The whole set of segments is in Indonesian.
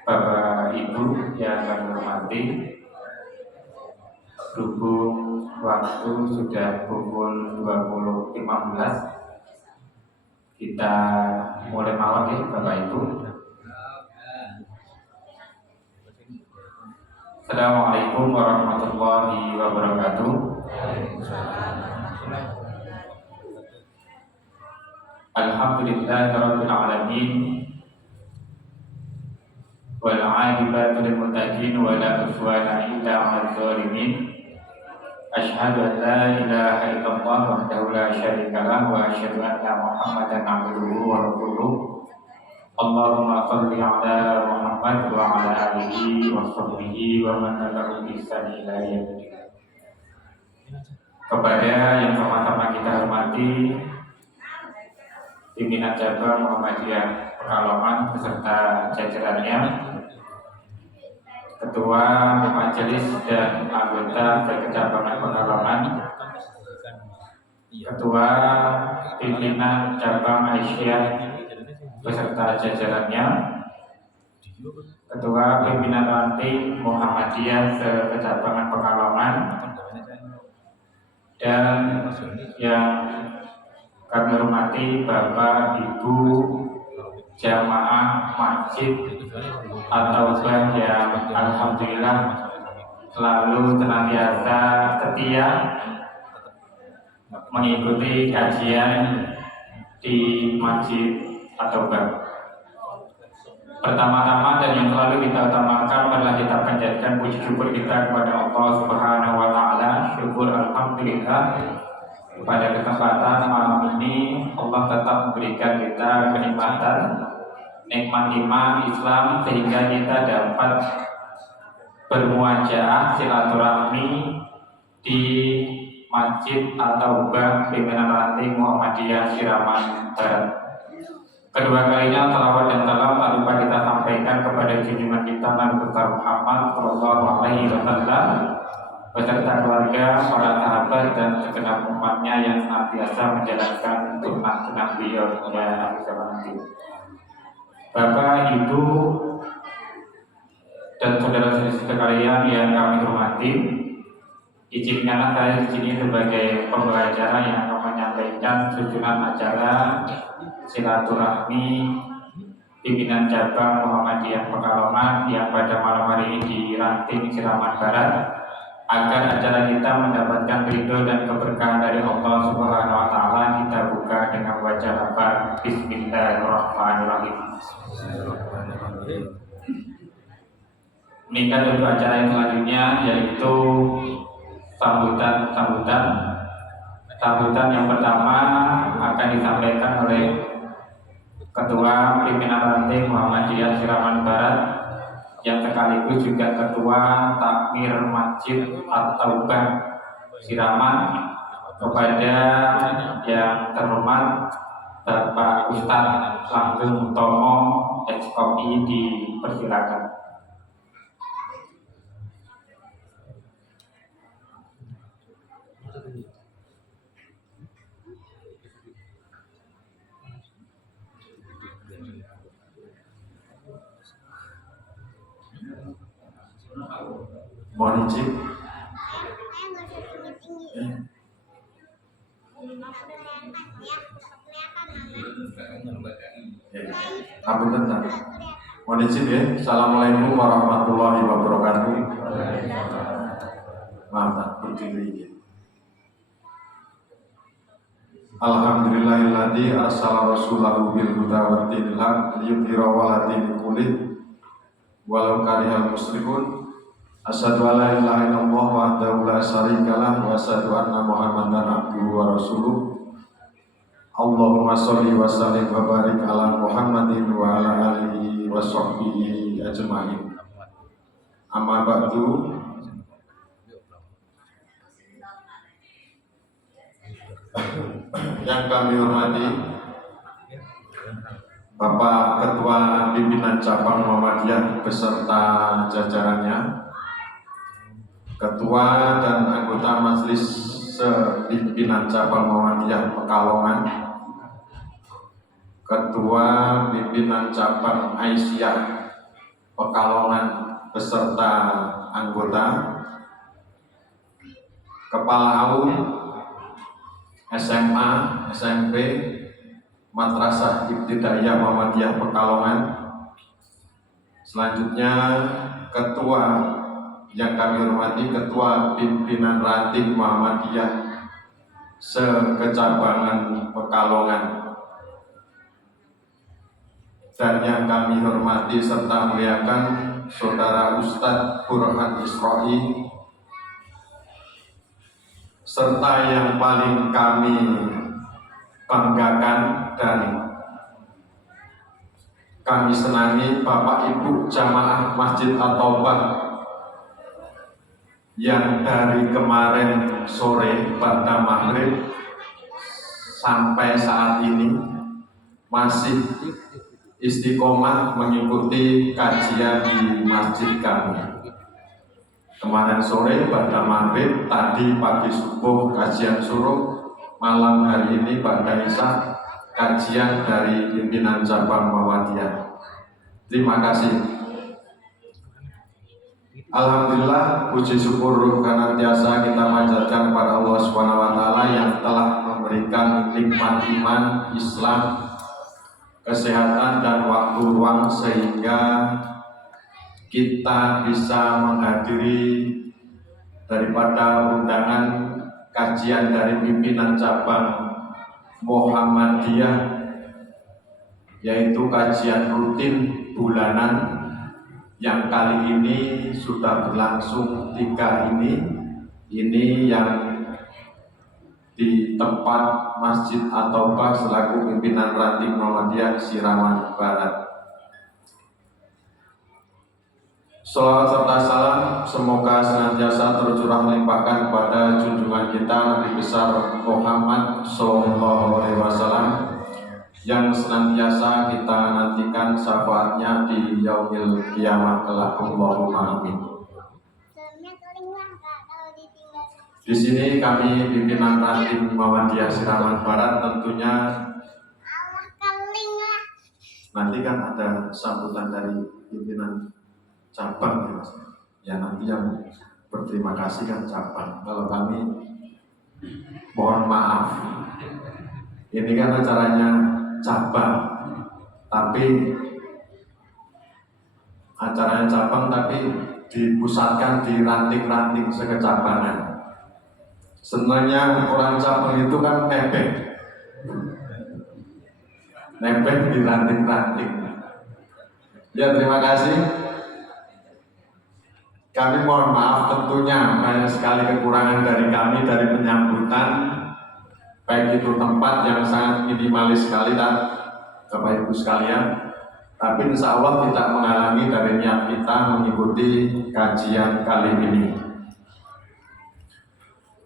Bapak Ibu yang kami hormati, berhubung waktu sudah pukul 20.15, kita mulai mawon ya Bapak Ibu. Assalamualaikum warahmatullahi wabarakatuh. Alhamdulillahirabbil alamin. Wal 'aqibatu lil muttaqin wa la udwana illa 'alal zalimin. Asyhadu an la ilaha illallah wahdahu la syarika lah wa asyhadu anna Muhammadan 'abduhu wa rasuluh. Allahumma shalli 'ala Muhammad wa 'ala alihi wa sahbihi wa man tabi'ahum bi ihsan ila yaumil qiyamah. Kepada yang sama-sama kita hormati, pimpinan cabang Muhammadiyah Pekalongan beserta jajarannya, Ketua Majelis dan anggota Kecabangan Pekalongan, Ketua Pimpinan Cabang Aisyah beserta jajarannya, Ketua Pimpinan Ranting Muhammadiyah Kecabangan Pekalongan, dan yang kami hormati Bapak Ibu jamaah masjid At-Taubah yang alhamdulillah selalu senantiasa setia mengikuti kajian di Masjid At-Taubah. Pertama-tama dan yang selalu kita utamakan adalah kita panjatkan puji syukur kita kepada Allah Subhanahu wa taala. Syukur alhamdulillah, pada kesempatan malam ini Allah tetap memberikan kita kenikmatan nikmat iman Islam sehingga kita dapat bermuajaah silaturahmi di Masjid At-Taubah Pimpinan Ranting Muhammadiyah Siraman Barat. Kedua kalinya salawat dan salam tak lupa kita sampaikan kepada junjungan kita Nabi besar Muhammad Sallallahu Alaihi Wasallam beserta keluarga, para sahabat dan segenap umatnya yang senantiasa menjalankan sunnah beliau hingga akhir zaman nanti. Bapak, Ibu, dan saudara-saudari sekalian yang kami hormati, izinkanlah saya di sini sebagai pembicara yang akan menyampaikan susunan acara silaturahmi pimpinan cabang Muhammadiyah Pekalongan yang pada malam hari ini di Ranting Siraman Barat, agar acara kita mendapatkan ridho dan keberkahan dari Allah Subhanahu wa taala. Kita buka dengan baca lafaz Bismillahirrahmanirrahim. Ini tentu acara yang selanjutnya yaitu sambutan yang pertama akan disampaikan oleh Ketua Pimpinan Ranting Muhammadiyah Siraman Barat yang sekaligus juga Ketua Takmir Masjid At-Taubah Siraman, kepada yang terhormat Bapak Ustadz Langgeng Tomo SKOI dipersilakan. Mohon izin. Ampun tenang. Mohon izin ya. Assalamualaikum warahmatullahi wabarakatuh. Maaf, berdiri. Alhamdulillahilladzi arsala rasulahu bil huda wa dinil haq liyudhhirahu 'ala dini kulli walau karihal musyrikun. Asyhadu an la ilaha illallah wahdahu la syarikalah wa asyhadu anna Muhammadan abduhu wa rasuluh. Allahumma sholli wa sallim wa barik ala Muhammadin wa ala alihi wa sahbihi ajma'in. Amma ba'du. Yang kami hormati Bapak Ketua Pimpinan Cabang Muhammadiyah beserta jajarannya, Ketua dan anggota Majelis Pimpinan Cabang Muhammadiyah Pekalongan, Ketua Pimpinan Cabang Aisyah Pekalongan beserta anggota, Kepala AUN, SMA, SMP, Madrasah Ibtidaiyah Muhammadiyah Pekalongan. Selanjutnya Ketua yang kami hormati, Ketua Pimpinan Ranting Muhammadiyah Sekecabangan Pekalongan, dan yang kami hormati serta muliakan Saudara Ustadz Burhan Isroi, serta yang paling kami banggakan dan kami senangi Bapak Ibu Jamaah Masjid At-Taubah yang dari kemarin sore pada maghrib sampai saat ini masih istiqomah mengikuti kajian di masjid kami. Kemarin sore pada maghrib, tadi pagi subuh kajian suruh, malam hari ini pada isya kajian dari pimpinan cabang Muhammadiyah. Terima kasih. Alhamdulillah, puji syukur karena biasa kita manjatkan kepada Allah Subhanahu wa taala yang telah memberikan nikmat iman, Islam, kesehatan dan waktu luang sehingga kita bisa menghadiri daripada undangan kajian dari pimpinan cabang Muhammadiyah, yaitu kajian rutin bulanan yang kali ini sudah berlangsung 3 ini yang di tempat Masjid At-Taubah selaku pimpinan Ranting Muhammadiyah Siraman Barat. Salawat serta salam semoga senantiasa tercurah limpahkan kepada junjungan kita Nabi besar Muhammad SAW yang senantiasa kita nantikan syafaatnya di yaumil kiamah kelak. Allahumma amin. Di sini kami pimpinan Ranting Muhammadiyah Siraman Barat tentunya nanti kan ada sambutan dari pimpinan cabang ya Mas. Ya nanti yang berterima kasih kan cabang. Kalau kami mohon maaf. Ini kan acaranya cabang, tapi acaranya cabang tapi dipusatkan di ranting-ranting sekecabangan. Sebenarnya orang cabang itu kan nebeng di ranting-ranting. Ya terima kasih. Kami mohon maaf tentunya banyak sekali kekurangan dari kami dari penyambutan, baik itu tempat yang sangat minimalis sekali Bapak Ibu sekalian. Tapi insya Allah tidak menghalangi dari niat kita mengikuti kajian kali ini.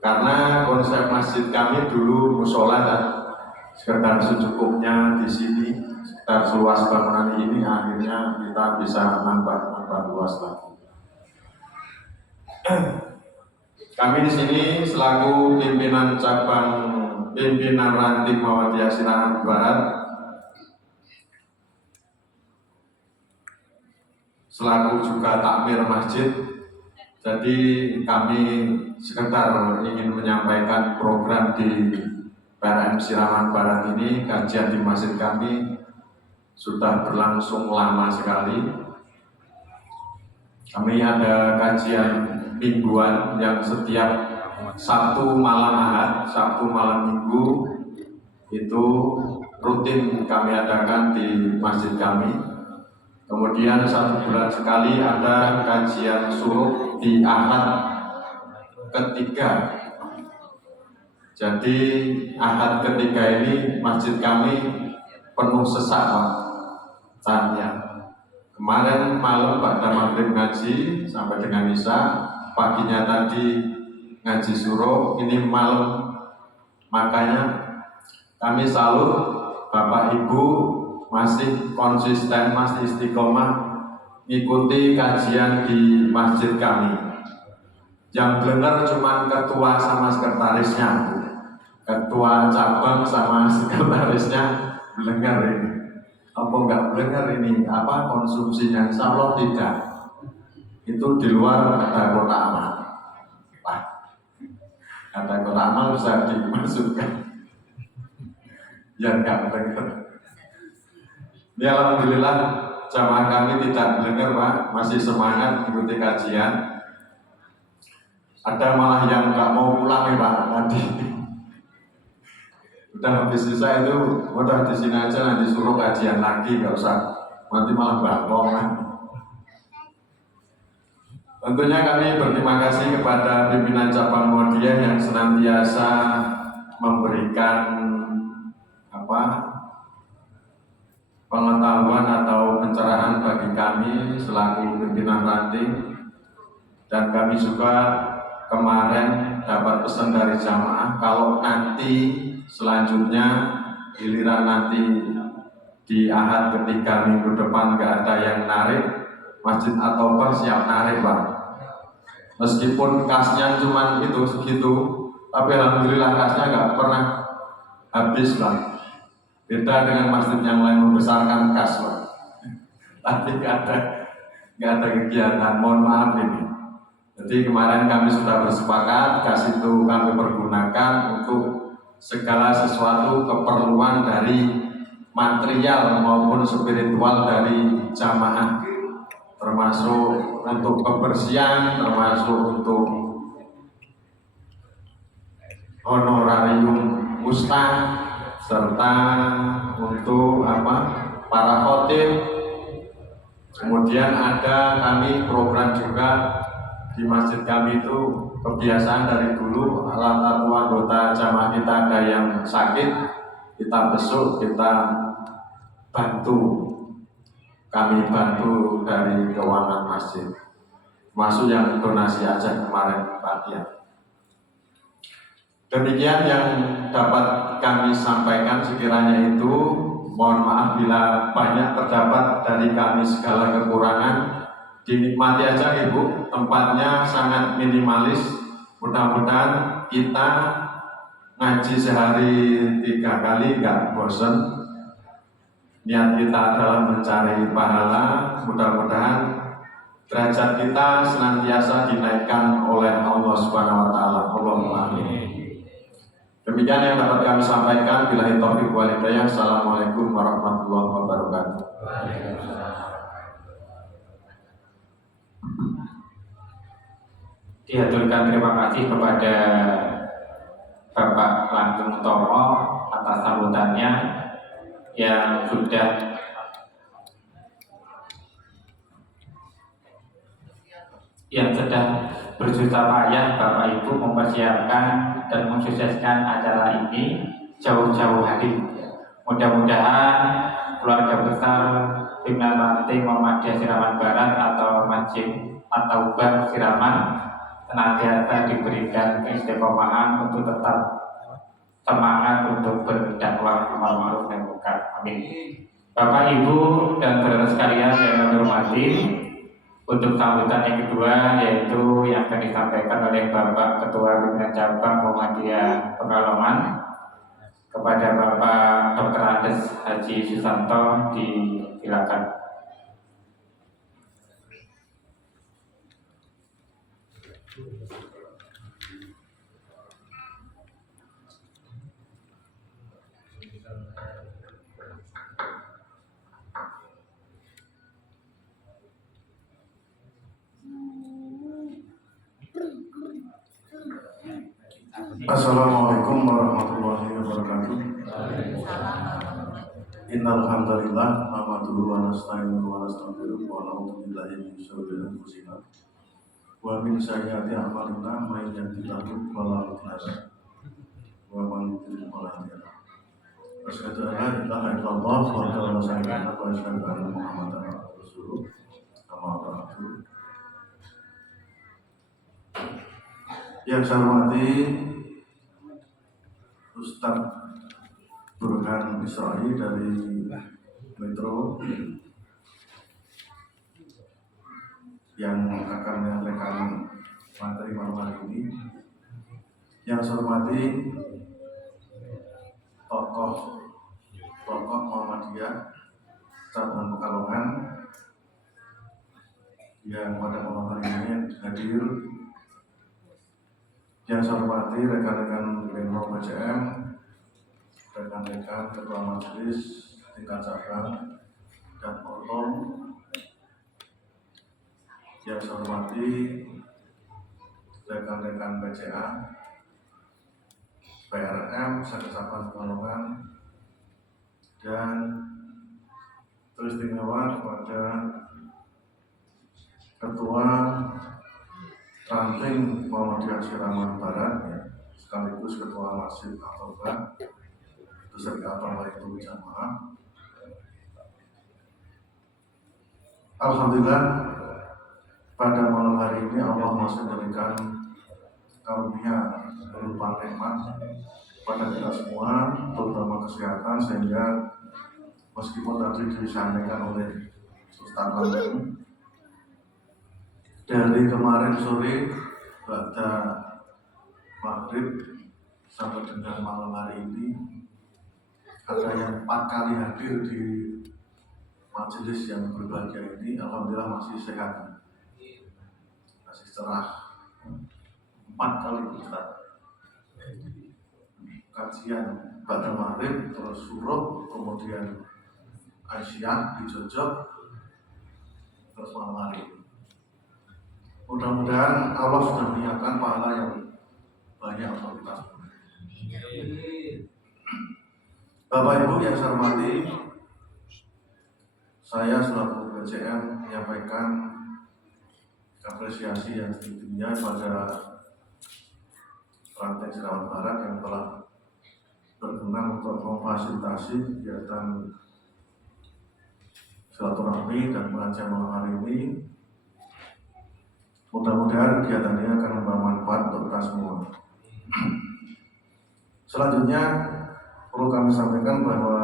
Karena konsep masjid kami dulu musola dan sekedar secukupnya di sini, sekedar seluas bangunan ini, akhirnya kita bisa nambah luas lagi. Kami di sini selaku pimpinan cabang pimpinan Ranting Muhammadiyah Siraman Barat, selaku juga takmir masjid. Jadi kami sekedar ingin menyampaikan program di PRM Siraman Barat ini. Kajian di masjid kami sudah berlangsung lama sekali. Kami ada kajian mingguan yang setiap Sabtu malam Ahad, Sabtu malam Minggu itu rutin kami adakan di masjid kami. Kemudian 1 bulan sekali ada kajian suruh di Ahad ketiga. Jadi Ahad ketiga ini masjid kami penuh sesak tanya. Kemarin malam pada maghrib ngaji sampai dengan isya, paginya tadi ngaji suruh, ini malam. Makanya kami salut Bapak Ibu masih konsisten, masih istiqomah ngikuti kajian di masjid kami. Yang benar cuma ketua sama sekretarisnya, ketua cabang sama sekretarisnya belengar ini. Apa enggak belengar ini? Apa konsumsinya? Insya Allah tidak. Itu di luar ada kota amal. Ada kota amal bisa dimasukkan. Ya enggak belengar. Ya alhamdulillah jamaah kami tidak belengar Pak, masih semangat ikuti kajian. Ada malah yang nggak mau pulang ya Pak tadi. Udah habis sisa itu, udah di sini aja nanti suruh kajian lagi, nggak usah nanti malah bangkong kan. Tentunya kami berterima kasih kepada pimpinan cabang Muhammadiyah yang senantiasa memberikan pengetahuan atau pencerahan bagi kami selaku pimpinan ranting, dan kami juga kemarin dapat pesan dari jamaah kalau nanti selanjutnya giliran nanti di Ahad ketiga minggu depan nggak ada yang narik, Masjid At-Taubah siap narik Pak. Meskipun kasnya cuma itu segitu, tapi alhamdulillah kasnya nggak pernah habis Pak. Beda dengan masjid yang lain membesarkan kas Pak. Tapi nggak ada kegiatan, mohon maaf ini. Jadi kemarin kami sudah bersepakat kas itu kami pergunakan untuk segala sesuatu keperluan dari material maupun spiritual dari jamaah, termasuk untuk kebersihan, termasuk untuk honorarium ustaz, serta untuk para khotib. Kemudian ada kami program juga di masjid kami itu, kebiasaan dari dulu salah satu anggota jamaah kita ada yang sakit, kita besuk, kita bantu, kami bantu dari keuangan masjid, masuk yang donasi aja kemarin Pak ya. Demikian yang dapat kami sampaikan sekiranya itu. Mohon maaf bila banyak terdapat dari kami segala kekurangan. Dinikmati aja Ibu, tempatnya sangat minimalis. Mudah-mudahan kita ngaji sehari 3 kali nggak bosan. Niat kita adalah mencari pahala. Mudah-mudahan derajat kita senantiasa dinaikkan oleh Allah Subhanahu wa taala. Allahumma amin. Demikian yang dapat kami sampaikan. Billahi taufiq wal hidayah. Assalamualaikum warahmatullahi wabarakatuh. Dihaturkan terima kasih kepada Bapak Langgeng Utomo atas sambutannya yang sudah bersusah payah Bapak Ibu mempersiapkan dan mensukseskan acara ini jauh-jauh hari. Mudah-mudahan keluarga besar pimpinan ranting Muhammadiyah Siraman Barat atau Masjid At-Taubah Siraman senantiasa diberikan keistiqomahan untuk tetap semangat untuk berdakwah amar ma'ruf nahi munkar. Amin. Bapak Ibu dan saudara sekalian yang kami hormati, untuk sambutan yang kedua yaitu yang akan disampaikan oleh Bapak Ketua Pimpinan Cabang Muhammadiyah Pekalongan kepada Bapak Dr. Andes Haji Susanto, disilakan. Assalamualaikum warahmatullahi wabarakatuh. Innal hamdalillah nahmaduhu wa nasta'inuhu wa nastaghfiruh wa na'udzu billahi min shururi anfusina wa min sayyiati a'malina may yahdihillahu fala mudilla lahu wa man yudlil fala hadiya lahu. Asyhadu an la ilaha illallah wa la syarika lahu wa asyhadu anna Muhammadan rasulullah. Amma ba'du. Yang saya hormati Ustaz Burhan Isra'i dari Petro yang akan menyampaikan materi malam hari ini. Yang saya hormati tokoh Muhammadiyah cabang Pekalongan yang pada malam hari ini hadir. Yang saya hormati rekan-rekan Menlo PCM, rekan-rekan ketua majelis tingkat cabang dan ortom. Yang saya hormati rekan-rekan PCA, PRM, Sekesabang Pekalongan, dan teristimewa kepada Ketua Ranting Muhammadiyah Siraman Barat, ya, sekaligus Ketua Masjid Al-Toba, beserta Baitul Jamaah. Alhamdulillah, pada malam hari ini Allah masih memberikan karunia berupa nikmat pada kita semua, terutama kesehatan, sehingga meskipun tadi disampaikan oleh Ustaz Lampung, dari kemarin sore pada maghrib sampai dengan malam hari ini ada yang 4 kali hadir di majelis yang berbahagia ini. Alhamdulillah masih sehat, masih cerah. 4 kali Ustaz kajian pada maghrib, terus suruh, kemudian Aisyah di Jojok, terus malam hari ini. Mudah-mudahan Allah sudah menyiapkan pahala yang banyak untuk kita semua. Bapak Ibu yang saya hormati, saya selaku PCM menyampaikan apresiasi yang setinggi-tingginya pada Ranting Siraman Barat yang telah berkenan untuk memfasilitasi kegiatan silaturahmi dan pengajian malam hari ini. Mudah-mudahan kegiatan ini akan membawa manfaat untuk kita semua. Selanjutnya perlu kami sampaikan bahwa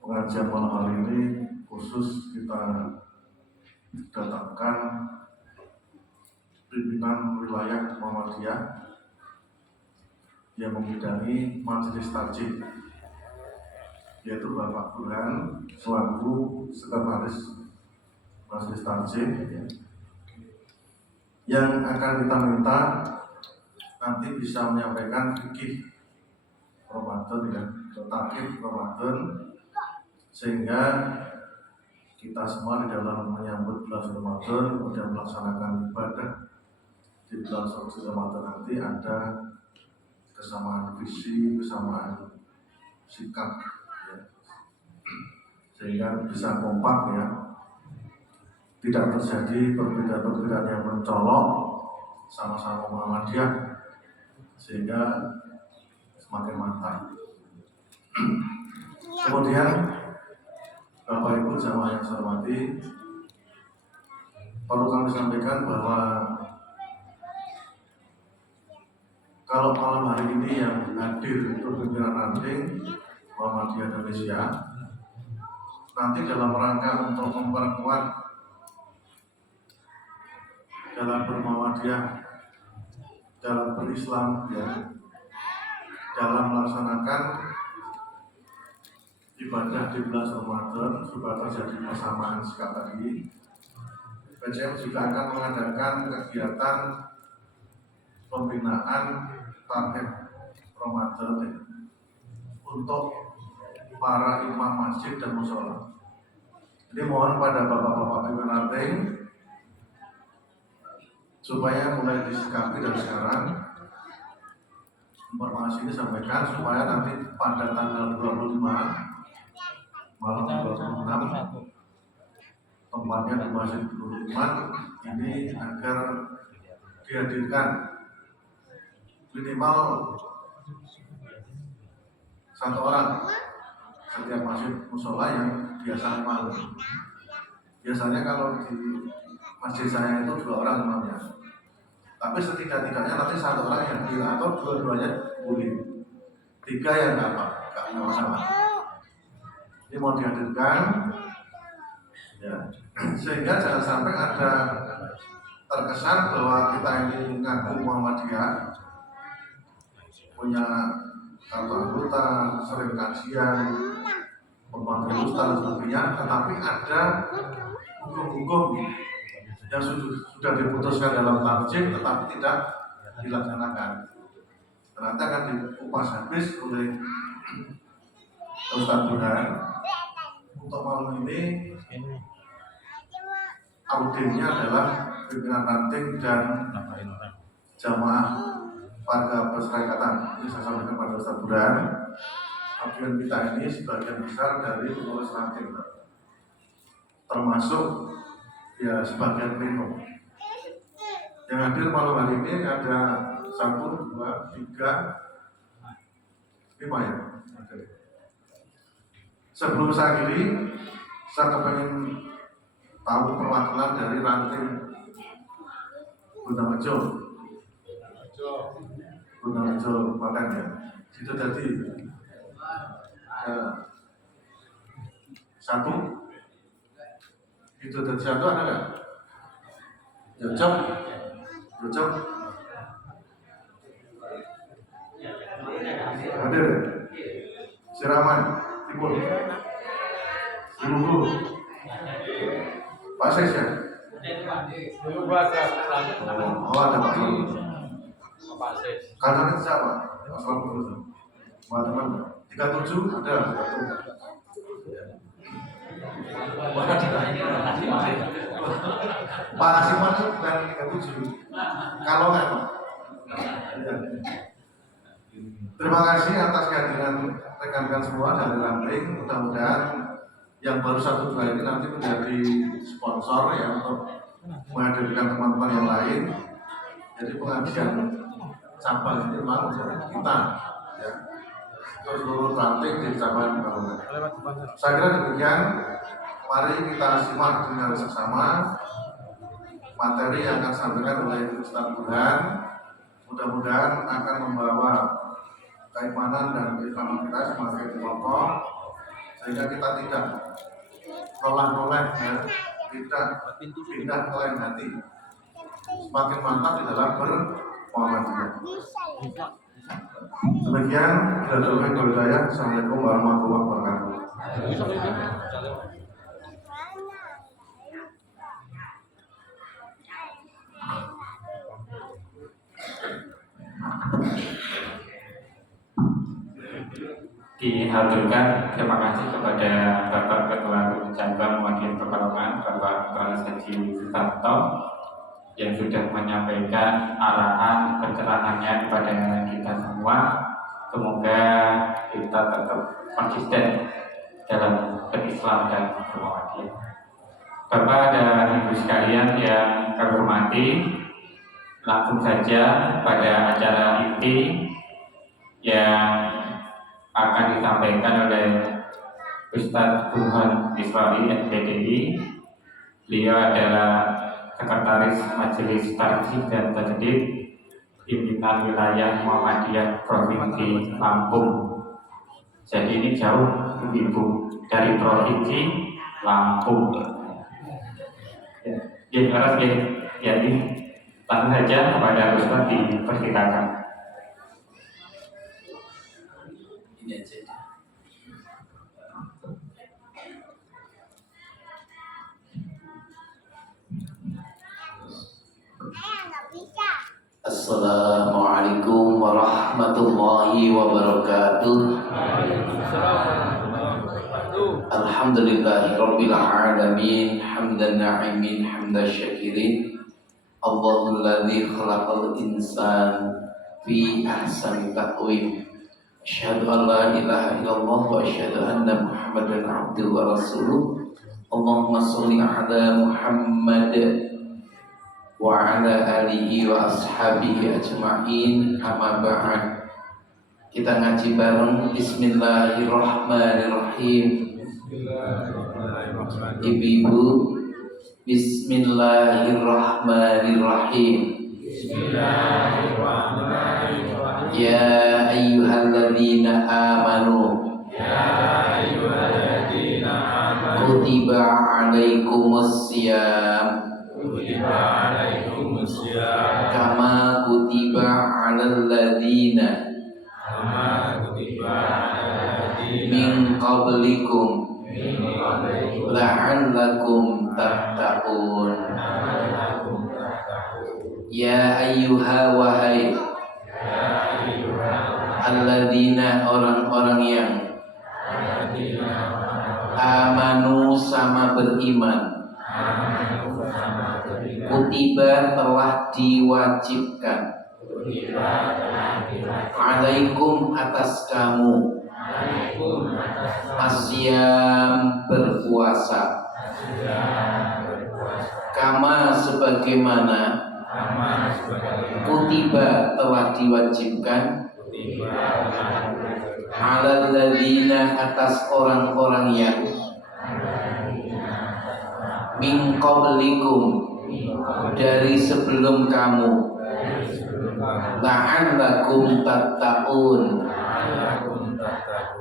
pengajian malam hari ini khusus kita datangkan pimpinan wilayah Muhammadiyah yang membidangi majelis takjid, yaitu Bapak Burhan selaku sekretaris majelis takjid, yang akan kita minta nanti bisa menyampaikan fikih Ramadan, ya, tarhib Ramadan, sehingga kita semua di dalam menyambut bulan Ramadan kemudian melaksanakan ibadah di bulan suci Ramadan nanti ada kesamaan visi, kesamaan sikap, ya, sehingga bisa kompak, ya, tidak terjadi perbedaan-perbedaan yang mencolok, sama-sama Muhammadiyah, sehingga semakin mantap. Kemudian Bapak Ibu jamaah yang saya hormati, perlu kami sampaikan bahwa kalau malam hari ini yang hadir itu pimpinan Ranting Muhammadiyah Indonesia, nanti dalam rangka untuk memperkuat dalam bermuhammadiyah, dalam berislam, ya, dalam melaksanakan ibadah di bulan Ramadan supaya terjadi persamaan sikap tadi, PCM juga akan mengadakan kegiatan pembinaan tarhib Ramadan, ya, untuk para imam masjid dan mushola. Jadi mohon pada bapak-bapak pimpinan Ranting supaya mulai disikapi dari sekarang, informasi ini sampaikan supaya nanti pada tanggal 25 malam 26 tempatnya di Masjid Nurul Iman ini agar dihadirkan minimal 1 orang setiap masjid musola yang biasa malam. Biasanya kalau di masjid saya itu 2 orang imamnya, tapi setidak-tidaknya nanti 1 orang yang hadir atau 2-duanya boleh, 3 yang nggak apa. nggak ada masalah. Ini mau dihadirkan, ya, sehingga jangan sampai ada terkesan bahwa kita ini ngaku Muhammadiyah, punya kartu anggota, sering kajian, membantu ustaz dan sebagainya, tetapi ada hukum-hukum yang sudah diputuskan dalam tarjih tetapi tidak dilaksanakan. Ternyata akan dikupas habis oleh Ustaz Burhan. Untuk malam ini auditnya adalah pimpinan ranting dan jamaah warga perserikatan. Ini saya sampaikan pada Ustaz Burhan. Audien kita ini sebagian besar dari pengurus ranting, termasuk ya sebagian pleno. Yang hadir malam hari ini ada 1, 2, 3, 5 ya. Sebelum saya akhiri, saya ingin tahu perwakilan dari ranting Gunung Rejo, Klaten ya. Itu tadi 1. Itu tadi 1 ada nggak? Jocok. Hadir. Siraman Timur. Ibu Pak Ses ya? Oh ada Pak Ses. Kanan siapa? Assalamualaikum. Teman-teman 37 ada 1. Pak Asiman itu bukan 37. Kalau nggak, terima kasih atas kehadiran rekan-rekan semua dari ranting. Mudah-mudahan yang baru 1 2 ini nanti menjadi sponsor ya untuk menghadirkan teman-teman yang lain. Jadi pengajian cabang ini memang untuk kita ya, untuk seluruh ranting di cabang bangunan. Saya kira demikian. Mari kita simak dengan seksama materi yang akan disampaikan oleh Ustaz Burhan. Mudah-mudahan akan membawa keimanan dan keislaman kita semakin kokoh, sehingga kita tidak noleh-noleh ya, tidak pindah ke lain hati, semakin mantap di dalam bermuamalah. Demikian dari saya. Assalamualaikum warahmatullahi wabarakatuh. Dihaturkan terima kasih kepada Bapak Ketua Cabang Madiun Pekalongan, Bapak Kepala Haji Sutarto, yang sudah menyampaikan arahan pencerahannya kepada kita semua. Semoga kita tetap konsisten dalam berislam dan bermuamalah. Bapak dan Ibu sekalian yang kami hormati, langsung saja pada acara inti yang akan disampaikan oleh Ustaz Burhan Iswari SPDI. Beliau adalah Sekretaris Majelis Tarjih dan Tajdid Pimpinan Wilayah Muhammadiyah Provinsi Lampung. Jadi ini jauh Ibu dari Provinsi Lampung. Jadi langsung saja kepada Ustaz dipersilakan. Ini aja. Assalamualaikum warahmatullahi wabarakatuh. Alhamdulillahi rabbil alamin, hamdan na'imin, hamdan syakirin. Allahul ladzi khalaqal insan fi ahsani taqwim. Asyhadu an la ilaha illallah wa asyhadu anna Muhammadan abduhu wa rasuluh. Allahumma sholli ala Muhammad wa ala alihi wa ashabihi ajma'in. Amma ba'd. Kita ngaji bareng. Bismillahirrahmanirrahim. Ibu-ibu, bismillahirrahmanirrahim. Ya ayyuhalladzina amanu alaikumus siyam kama kutiba alal ladzina min qablikum la'allakum tattaqun. Ya ayyuha wahai alladzina orang-orang yang amanu sama beriman, kutiba telah diwajibkan, alaikum atas kamu, asyam berpuasa, kama sebagaimana, kutiba telah diwajibkan, alal ladzina atas orang-orang yang min qablikum dari sebelum kamu, la'allakum tattaqun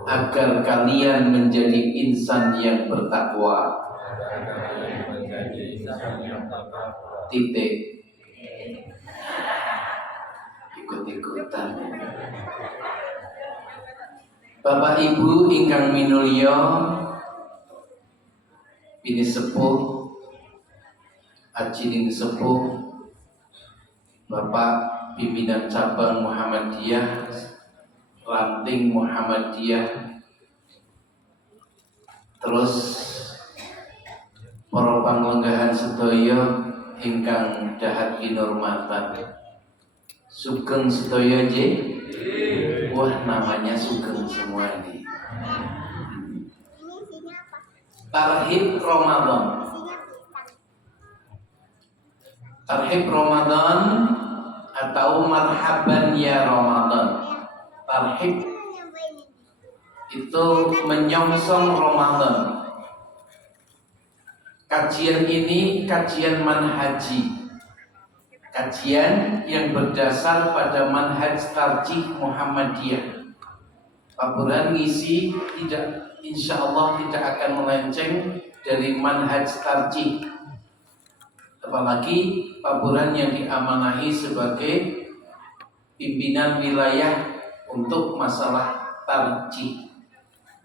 agar kalian menjadi insan yang bertakwa. Titik. Ikut-ikutan. Bapak Ibu ingkang minulya, bini sepuh, ajining sepuh, Bapak pimpinan cabang Muhammadiyah, ranting Muhammadiyah, terus para panglenggahan sedaya ingkang dahat kinurmatan. Sugeng sedaya nggih. Wah, namanya sugeng semua ini. Tarhib Ramadan. Tarhib Ramadan atau marhaban ya Ramadan. Tarhib itu menyongsong Ramadan. Kajian ini kajian manhaji, kajian yang berdasar pada manhaj tarjih Muhammadiyah. Pak Burhan ngisi tidak, insya Allah tidak akan melenceng dari manhaj tarjih. Apalagi Pak Burhan yang diamanahi sebagai pimpinan wilayah untuk masalah tarjih,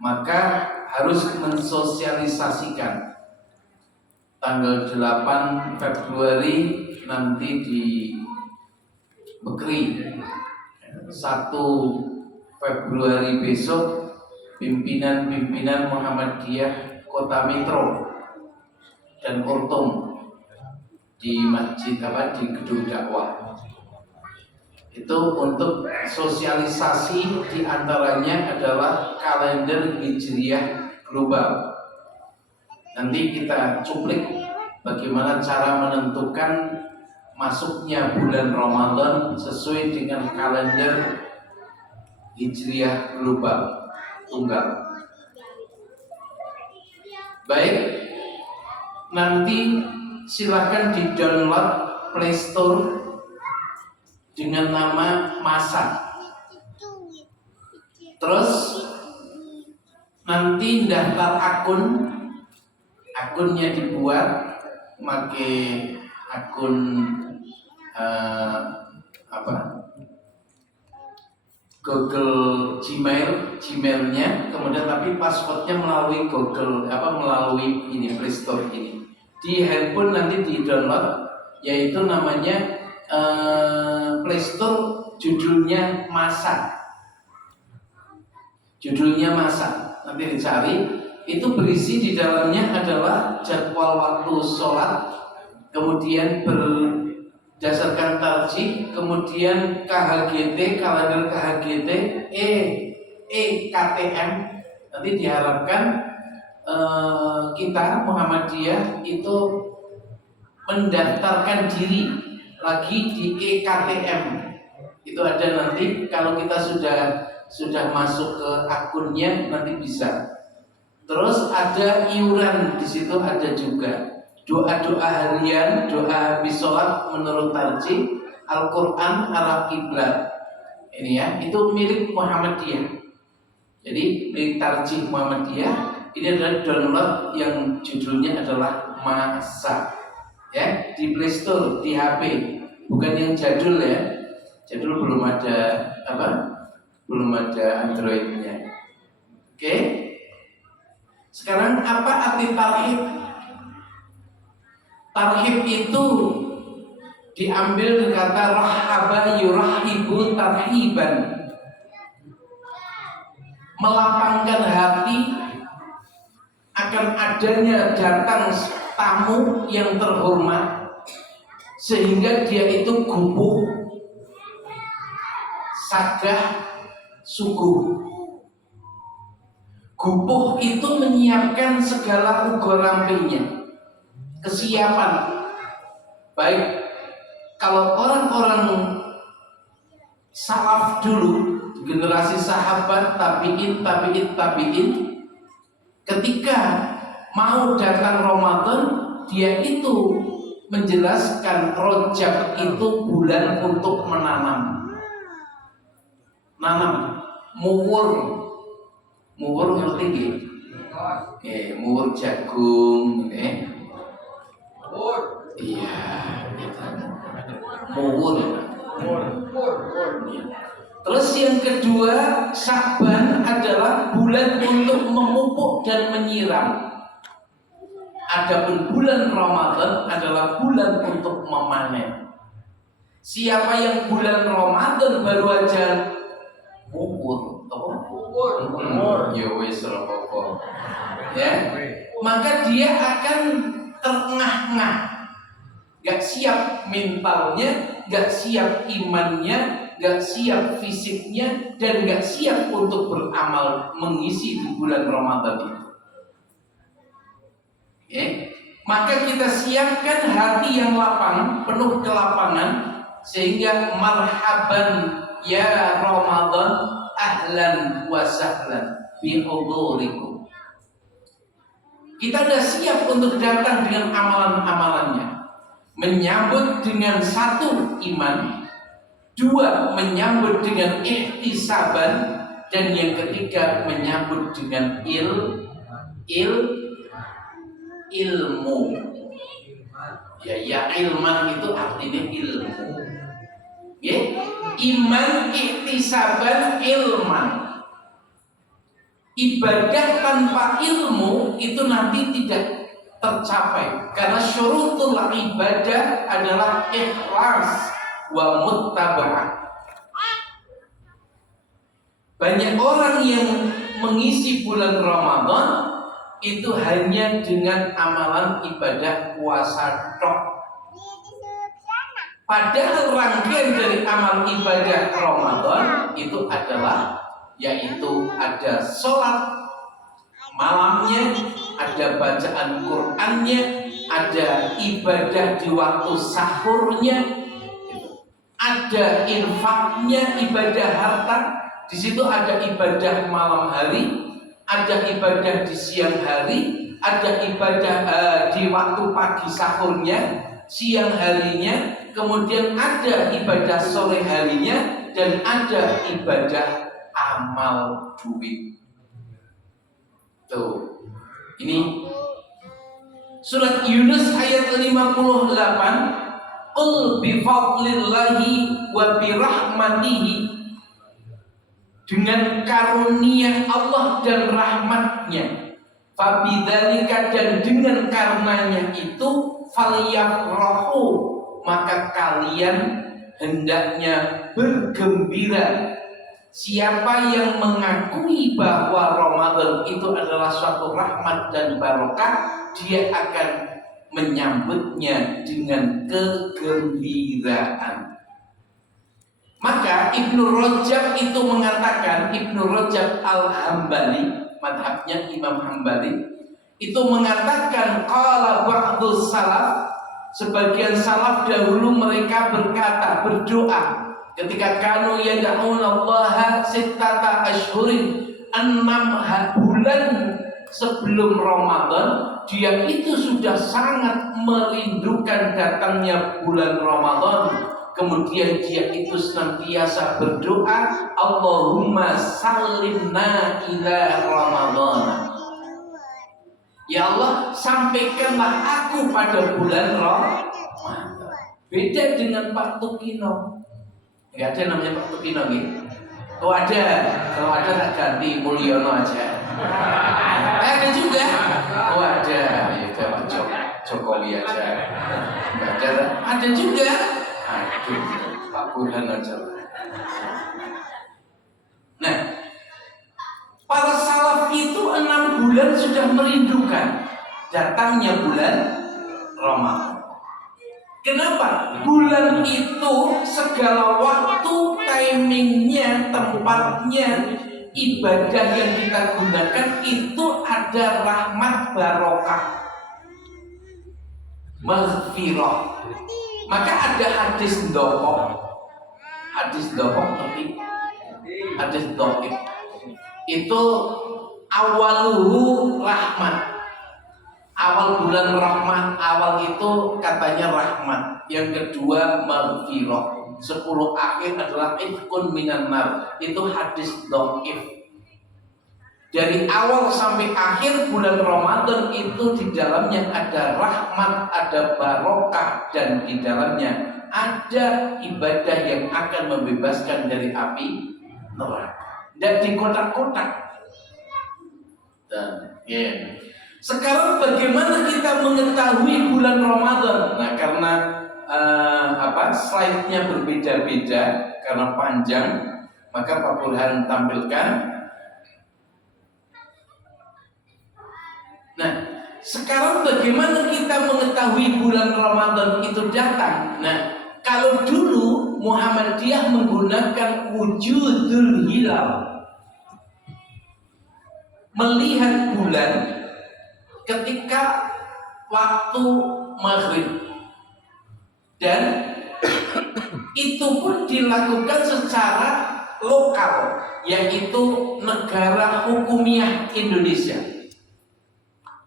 maka harus mensosialisasikan. Tanggal 8 Februari nanti di Bekri, 1 Februari besok pimpinan-pimpinan Muhammadiyah Kota Metro dan Ortum di masjid di gedung dakwah. Itu untuk sosialisasi, diantaranya adalah kalender Hijriah global. Nanti kita cuplik bagaimana cara menentukan masuknya bulan Ramadan sesuai dengan kalender Hijriah global tunggal. Baik, nanti silakan di-download Play Store dengan nama Masa. Terus nanti daftar akunnya dibuat pakai akun Google Gmailnya, kemudian tapi passwordnya melalui melalui ini Play Store ini. Di handphone nanti di download, yaitu namanya Play Store, judulnya Masa. Nanti dicari, itu berisi di dalamnya adalah jadwal waktu sholat, kemudian berdasarkan tarjih, kemudian KHGT, kalender KHGT, KTM. Nanti diharapkan kita Muhammadiyah itu mendaftarkan diri lagi di EKTM. Itu ada nanti, kalau kita sudah masuk ke akunnya nanti bisa. Terus ada iuran di situ, ada juga doa-doa harian, doa habis sholat menurut tarjih, Al-Quran, arah kiblat. Ini ya, itu milik Muhammadiyah. Jadi Tarjih Muhammadiyah ini adalah download yang judulnya adalah Masa, ya, di Play Store, di HP, bukan yang jadul ya. Jadul belum ada belum ada Androidnya. Oke. Sekarang apa arti tarhib? Tarhib itu diambil dari kata rahaba yurahibu tarhiban, melapangkan hati akan adanya datang tamu yang terhormat, sehingga dia itu gubuh, sagah, suguh. Gubuh itu menyiapkan segala ugorampinya, kesiapan. Baik, kalau orang-orang salaf dulu, generasi sahabat, tabi'in, ketika mau datang Ramadan, dia itu menjelaskan Rajab itu bulan untuk menanam. Muwur ngerti nggih? Oke, muwur jagung, iya, muwur. Terus yang kedua, Sya'ban adalah bulan untuk memupuk dan menyiram. Adapun bulan Ramadan adalah bulan untuk memanen. Siapa yang bulan Ramadan baru aja muwur, ya wis rokok, ya, maka dia akan terengah-engah, gak siap mentalnya, gak siap imannya, gak siap fisiknya, dan gak siap untuk beramal mengisi di bulan Ramadan itu. Maka kita siapkan hati yang lapang, penuh kelapangan, sehingga marhaban ya Ramadan, ahlan wa sahlan bi hudurikum. Kita sudah siap untuk datang dengan amalan-amalannya, menyambut dengan satu iman, dua menyambut dengan ihtisaban, dan yang ketiga menyambut dengan ilmu. Ya ilman itu artinya ilmu. Ya, iman, ihtisaban, ilman. Ibadah tanpa ilmu itu nanti tidak tercapai, karena syurutul ibadah adalah ikhlas wa muttaba'ah. Banyak orang yang mengisi bulan Ramadan itu hanya dengan amalan ibadah puasa tok. Padahal rangkaian dari amal ibadah Ramadan itu adalah, yaitu ada sholat malamnya, ada bacaan Qur'annya, ada ibadah di waktu sahurnya, ada infaknya, ibadah harta. Di situ ada ibadah malam hari, ada ibadah di siang hari, ada ibadah di waktu pagi sahurnya, siang harinya, kemudian ada ibadah sore harinya, dan ada ibadah amal duit. Tuh, ini surat Yunus ayat 58. Qul bi fadlillahi wa bi rahmatihi, dengan karunia Allah dan rahmatnya, fabidzalika, dan dengan karenanya itu, falyafrahu, maka kalian hendaknya bergembira. Siapa yang mengakui bahwa Ramadan itu adalah suatu rahmat dan barokah, dia akan menyambutnya dengan kegembiraan. Maka Ibnu Rajab itu mengatakan, Ibnu Rajab Al-Hambali, madhabnya Imam Hambali, itu mengatakan, qala ba'dus salaf, sebagian salaf dahulu mereka berkata, berdoa, ketika kanu yad'unallaha sittata ashhurin, 6 bulan sebelum Ramadan, dia itu sudah sangat merindukan datangnya bulan Ramadan. kemudian dia itu senantiasa berdoa, Allahumma salimna ila Ramadhan. Ya Allah, sampaikanlah aku pada bulan Ramadan. Beda dengan Pak Tukino. Enggak ada namanya Pak Tukino gitu. Oh ada, kalau ada tak ganti Mulyono aja. Ada juga. Oh ada, ya Pak Jokowi aja. Enggak ada juga. Aduh, Pak Burhan aja. Nah, para salaf itu 6 bulan sudah merindukan datangnya bulan Ramadan. Kenapa? Bulan itu segala waktu, timingnya, tempatnya, ibadah yang kita gunakan itu ada rahmat barokah, maghfirah. Maka ada hadis dokok. Hadis dokok tapi hadis dokok itu awaluhu rahmat. Awal bulan rahmat, awal itu katanya rahmat. Yang kedua maghfirah. 10 akhir adalah ifkun minan nar. Itu hadis dhaif. Dari awal sampai akhir bulan Ramadan itu di dalamnya ada rahmat, ada barokah, dan di dalamnya ada ibadah yang akan membebaskan dari api neraka. Dan di kotak-kotak. Dan sekarang bagaimana kita mengetahui bulan Ramadan? Nah, karena slide-nya berbeda-beda karena panjang, maka Pak Burhan tampilkan. Nah, sekarang bagaimana kita mengetahui bulan Ramadan itu datang? Nah, kalau dulu Muhammadiyah menggunakan wujudul hilal, melihat bulan ketika waktu maghrib, dan itu pun dilakukan secara lokal, yaitu negara hukumiah Indonesia.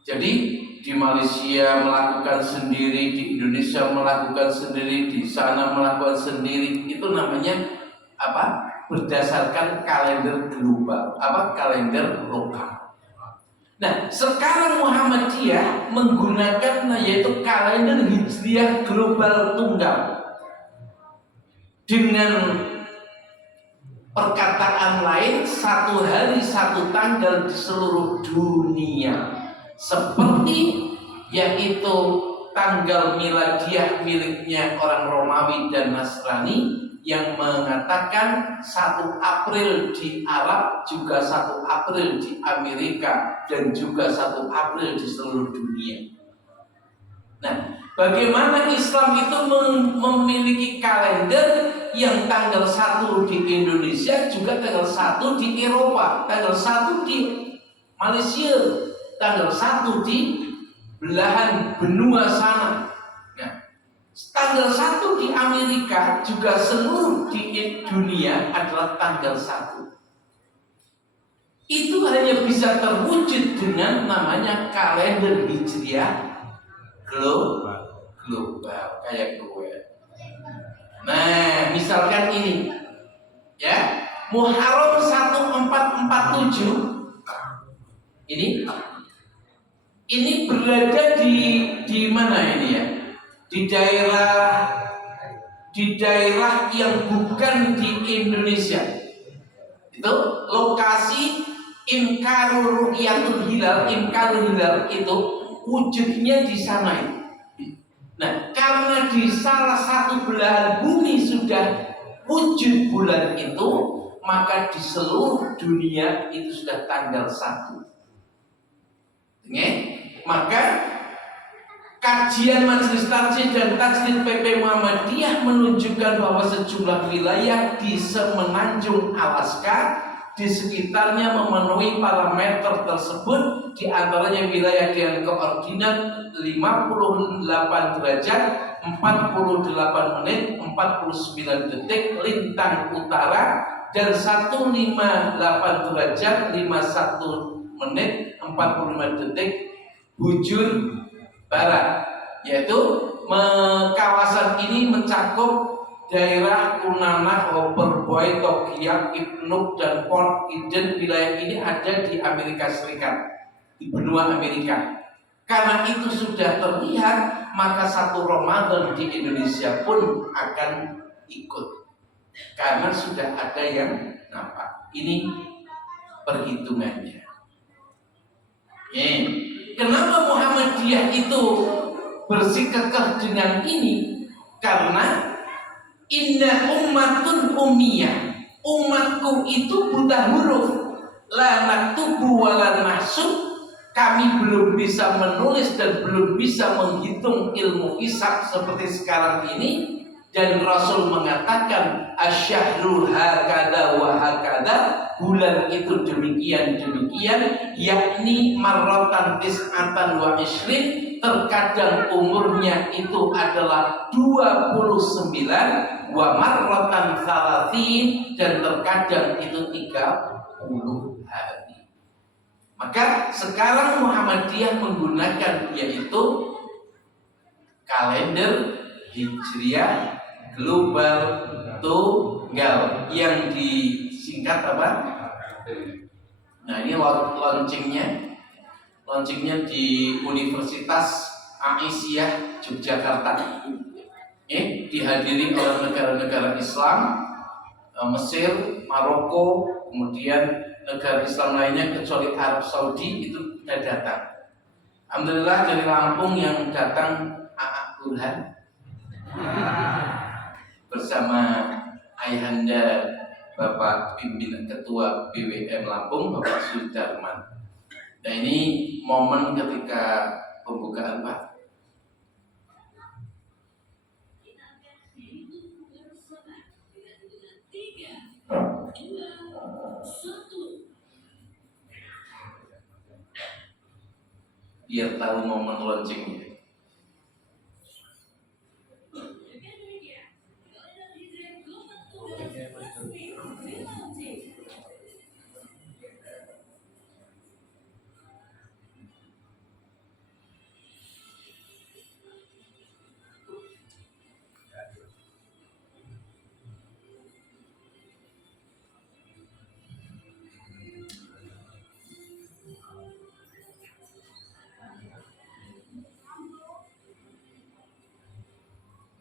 Jadi di Malaysia melakukan sendiri, di Indonesia melakukan sendiri, di sana melakukan sendiri. Itu namanya apa? Berdasarkan kalender global, kalender lokal. Nah, sekarang Muhammadiyah menggunakan yaitu kalender Hijriah global tunggal. Dengan perkataan lain, 1 hari 1 tanggal di seluruh dunia. Seperti yaitu tanggal miladiah miliknya orang Romawi dan Nasrani yang mengatakan 1 April di Arab, juga 1 April di Amerika, dan juga 1 April di seluruh dunia. Nah, bagaimana Islam itu memiliki kalender yang tanggal 1 di Indonesia, juga tanggal 1 di Eropa, tanggal 1 di Malaysia, tanggal 1 di belahan benua sana. Nah, tanggal 1 di Amerika, juga seluruh di dunia adalah tanggal 1. Itu hanya bisa terwujud dengan namanya kalender Hijriah global kayak gue. Nah, misalkan ini ya, Muharram 1447 ini berada di mana ini ya? Di daerah yang bukan di Indonesia. Itu lokasi Imkarul Ru'yatul Hilal, Imkarul Hilal itu wujudnya di sana. Nah, karena di salah satu belahan bumi sudah wujud bulan itu, maka di seluruh dunia itu sudah tanggal 1. Maka kajian Majelis Tarjih dan Tajdid PP Muhammadiyah menunjukkan bahwa sejumlah wilayah di semenanjung Alaska di sekitarnya memenuhi parameter tersebut, di antaranya wilayah dengan koordinat 58 derajat 48 menit 49 detik lintang utara dan 158 derajat 51 menit 45 detik bujur barat, yaitu kawasan ini mencakup daerah Kunanah, Overboy, Togiak, Ibnuk, dan Port Eden, wilayah ini ada di Amerika Serikat, di benua Amerika. Karena itu sudah terlihat, maka 1 Ramadan di Indonesia pun akan ikut. Karena sudah ada yang nampak. Ini perhitungannya. Kenapa Muhammadiyah itu bersikukuh dengan ini? Karena inna ummatun ummiyah, umatku itu buta huruf, la naktubu wa la nahsub. Kami belum bisa menulis dan belum bisa menghitung ilmu hisab seperti sekarang ini. Dan Rasul mengatakan asyahru hakada wa hakada, bulan itu demikian, yakni marratan tis'atan wa ishrin, terkadang umurnya itu adalah 29, wa marratan thalathin, dan terkadang itu 30 hari. Maka sekarang Muhammadiyah menggunakan yaitu kalender Hijriah global tunggal yang disingkat apa? Nah, ini launchingnya di Universitas Aisyah Yogyakarta. Dihadiri oleh negara-negara Islam, Mesir, Maroko, kemudian negara Islam lainnya kecuali Arab Saudi itu sudah datang. Alhamdulillah dari Lampung yang datang A.A. Burhan bersama ayahanda Bapak pimpinan Ketua BWM Lampung, Bapak Sudarman. Nah, ini momen ketika pembukaan, Pak. Biar tahu momen launchingnya.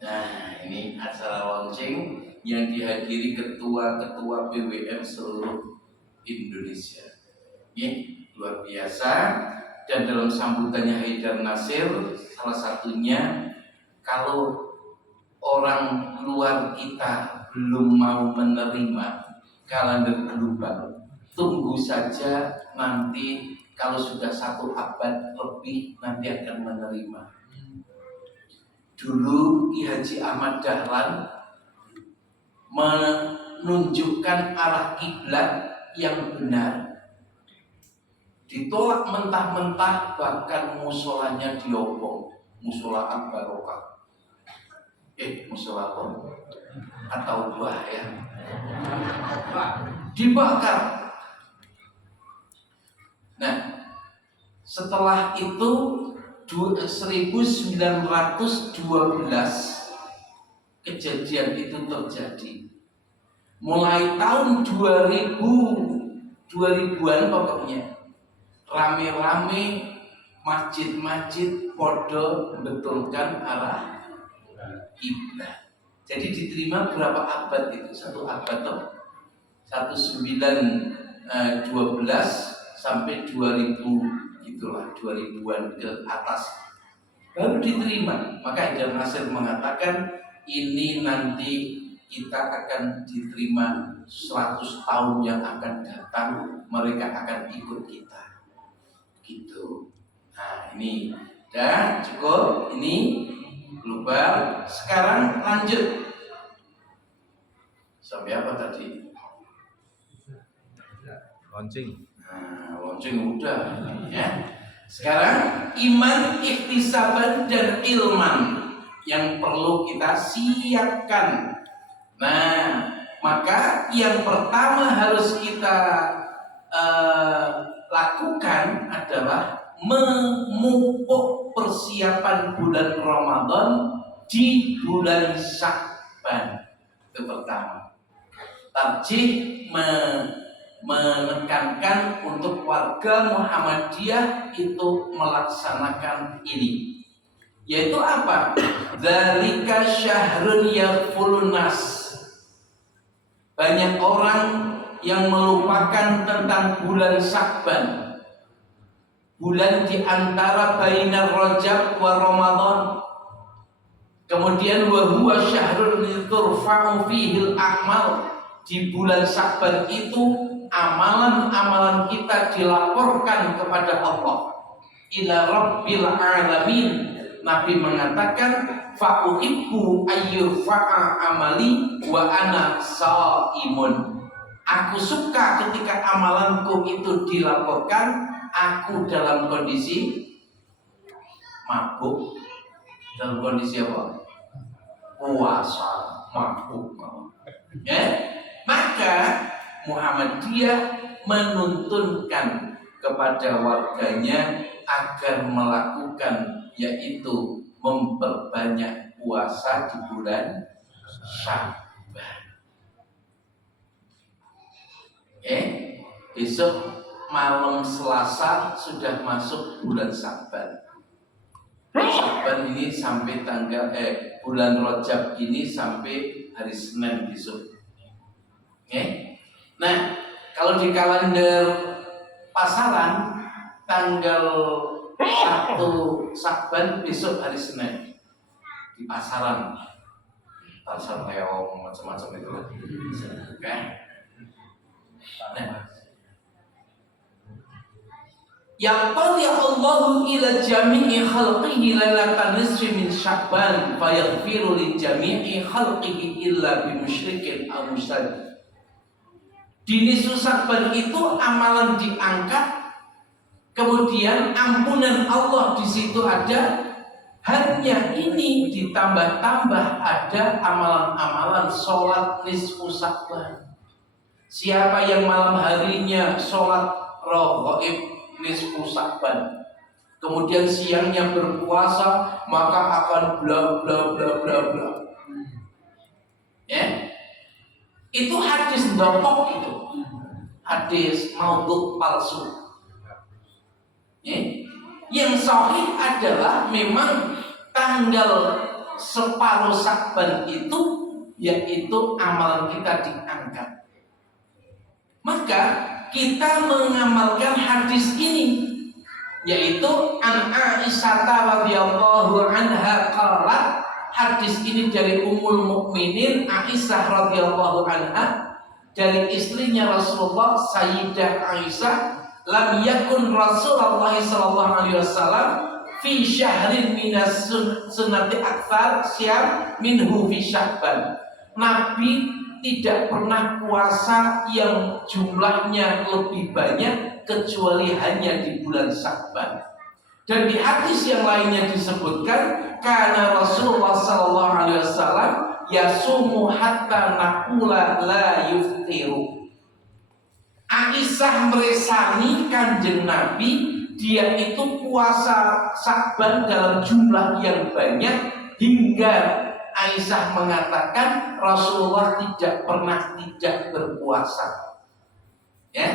Nah, ini acara launching yang dihadiri ketua-ketua BWM seluruh Indonesia. Ini luar biasa. Dan dalam sambutannya Haidar Nasir, salah satunya, kalau orang luar kita belum mau menerima kalender global, tunggu saja nanti kalau sudah 1 abad lebih nanti akan menerima. Dulu Ki Haji Ahmad Dahlan menunjukkan arah kiblat yang benar, ditolak mentah-mentah, bahkan musolanya diobong, musola Al-Barokah, musola atau buah ya, dibakar. Nah, setelah itu 1912 kejadian itu terjadi. Mulai tahun 2000-an pokoknya rame-rame masjid-masjid podo membetulkan arah kiblat. Jadi diterima berapa abad itu? 1 abad toh? 1912 sampai 2000 gitulah, 2000-an ke atas baru diterima. Maka Haidar Nasir mengatakan ini nanti kita akan diterima 100 tahun yang akan datang, mereka akan ikut kita gitu. Nah, ini dan cukup, ini global. Sekarang lanjut sampai apa tadi? Launching. Nah, launching udah ya. Sekarang iman, ihtisaban, dan ilman yang perlu kita siapkan. Nah, maka yang pertama harus kita lakukan adalah memupuk persiapan bulan Ramadan di bulan Sya'ban. Itu pertama. Tarjih menekankan untuk warga Muhammadiyah itu melaksanakan ini, yaitu apa? Dzalika syahrun yaghfulun nas. Banyak orang yang melupakan tentang bulan Sya'ban, bulan di antara bainar Rajab wa Ramadan. Kemudian wa huwa syahrun turfa'u fihil a'mal. Di bulan Sya'ban itu amalan-amalan kita dilaporkan kepada Allah, ila rabbil alamin. Nabi mengatakan fa'uhibbu ayyurfa'a amali wa ana sha'imun. Aku suka ketika amalanku itu dilaporkan, aku dalam kondisi mabuk. Dalam kondisi apa? Puasa, mabuk. Ya? Maka Muhammadiyah menuntunkan kepada warganya agar melakukan, yaitu memperbanyak puasa di bulan Sya'ban. Besok malam Selasa sudah masuk bulan Sya'ban. Sya'ban ini sampai bulan Rajab ini sampai hari Senin besok. Nah, kalau di kalender pasaran tanggal 1 Sya'ban besok hari Senin di pasaran, pasar reong macam-macam itu. Oke. Nah, yang qali Allahu ila jami'i khalqihi lailatan nisfi min Sya'ban fayaghfiru li jami'i khalqihi illa bi musyrikin aw musyrik. Di nisfu Sya'ban itu amalan diangkat, kemudian ampunan Allah di situ ada. Hanya ini ditambah-tambah ada amalan-amalan sholat nisfu Sya'ban. Siapa yang malam harinya sholat raghaib nisfu Sya'ban, kemudian siangnya berpuasa, maka akan bla bla bla bla bla. Ya, itu hadis ndopok, itu hadis maudhu palsu. Ya. Yang sahih adalah memang tanggal separuh Sya'ban itu, yaitu amalan kita diangkat. Maka kita mengamalkan hadis ini, yaitu an Aisyah radhiyallahu anha qalat. Hadis ini dari Ummul Mukminin Aisyah radhiyallahu anha, dari istrinya Rasulullah Sayyidah Aisyah, lam yakun Rasulullah sallallahu alaihi wasallam fi syahrin minas sunnati aktsar syam minhu fi Sya'ban. Nabi tidak pernah puasa yang jumlahnya lebih banyak kecuali hanya di bulan Sya'ban. Dan di hadis yang lainnya disebutkan karena Rasulullah sallallahu alaihi wasallam yasumu hatta naqula la yuftiru. Aisyah meresani Kanjeng Nabi, dia itu puasa Sya'ban dalam jumlah yang banyak, hingga Aisyah mengatakan Rasulullah tidak pernah tidak berpuasa. Ya.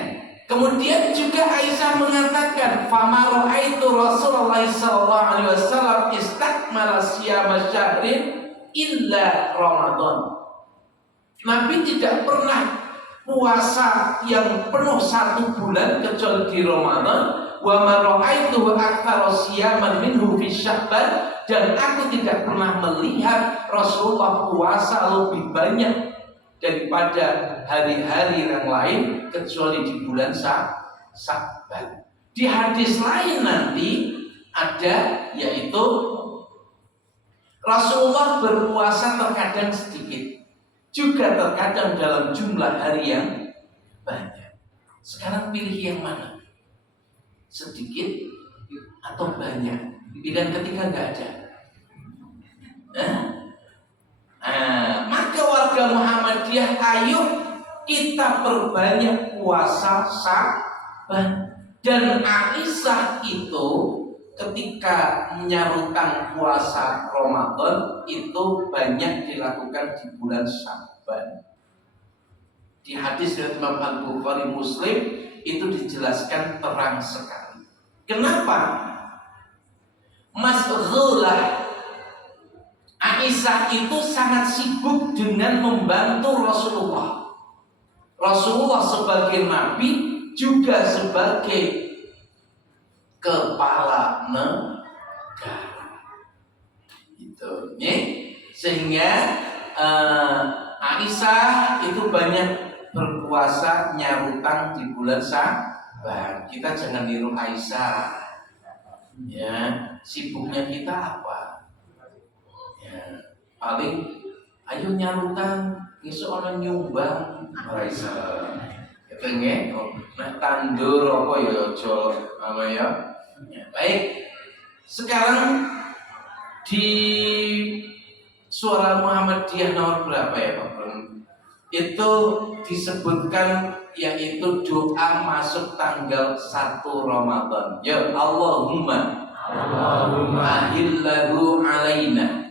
Kemudian juga Aisyah mengatakan, "Fama ra'aitu Rasulullah sallallahu alaihi wasallam istakmala siyama syahrin illa Ramadan." Nabi tidak pernah puasa yang penuh 1 bulan kecuali di Ramadan. Wa ma ra'aitu aktsara siyaman minhu fi Sya'ban, dan aku tidak pernah melihat Rasulullah puasa lebih banyak daripada hari-hari yang lain kecuali di bulan Sya'ban. Di hadis lain nanti ada, yaitu Rasulullah berpuasa terkadang sedikit, juga terkadang dalam jumlah hari yang banyak. Sekarang pilih yang mana? Sedikit atau banyak? Pilihan ketiga nggak ada. Maka warga Muhammadiyah, ayo kita perbanyak puasa Sya'ban. Dan Aisyah itu ketika menyarukan puasa Ramadan itu banyak dilakukan di bulan Sya'ban. Sya'ban. Di hadis dari Imam Al-Bukhari Muslim itu dijelaskan terang sekali. Kenapa? Masghulah Aisyah itu sangat sibuk dengan membantu Rasulullah. Rasulullah sebagai nabi juga sebagai kepala negara. Itu, ya. Sehingga Aisyah itu banyak berpuasa nyarutang di bulan Sya'ban. Kita jangan niru Aisyah. Ya, sibuknya kita apa? Ya, paling ayo nyarutang, besok orang nyumbang. Aisyah. Itu nggih. Nah, tandur apa ya aja apa ya. Ya, baik. Sekarang di Suara Muhammadiyah nomor berapa ya Pak Bro? Itu disebutkan yaitu doa masuk tanggal 1 Ramadan. Ya Allahumma ahillahu alaina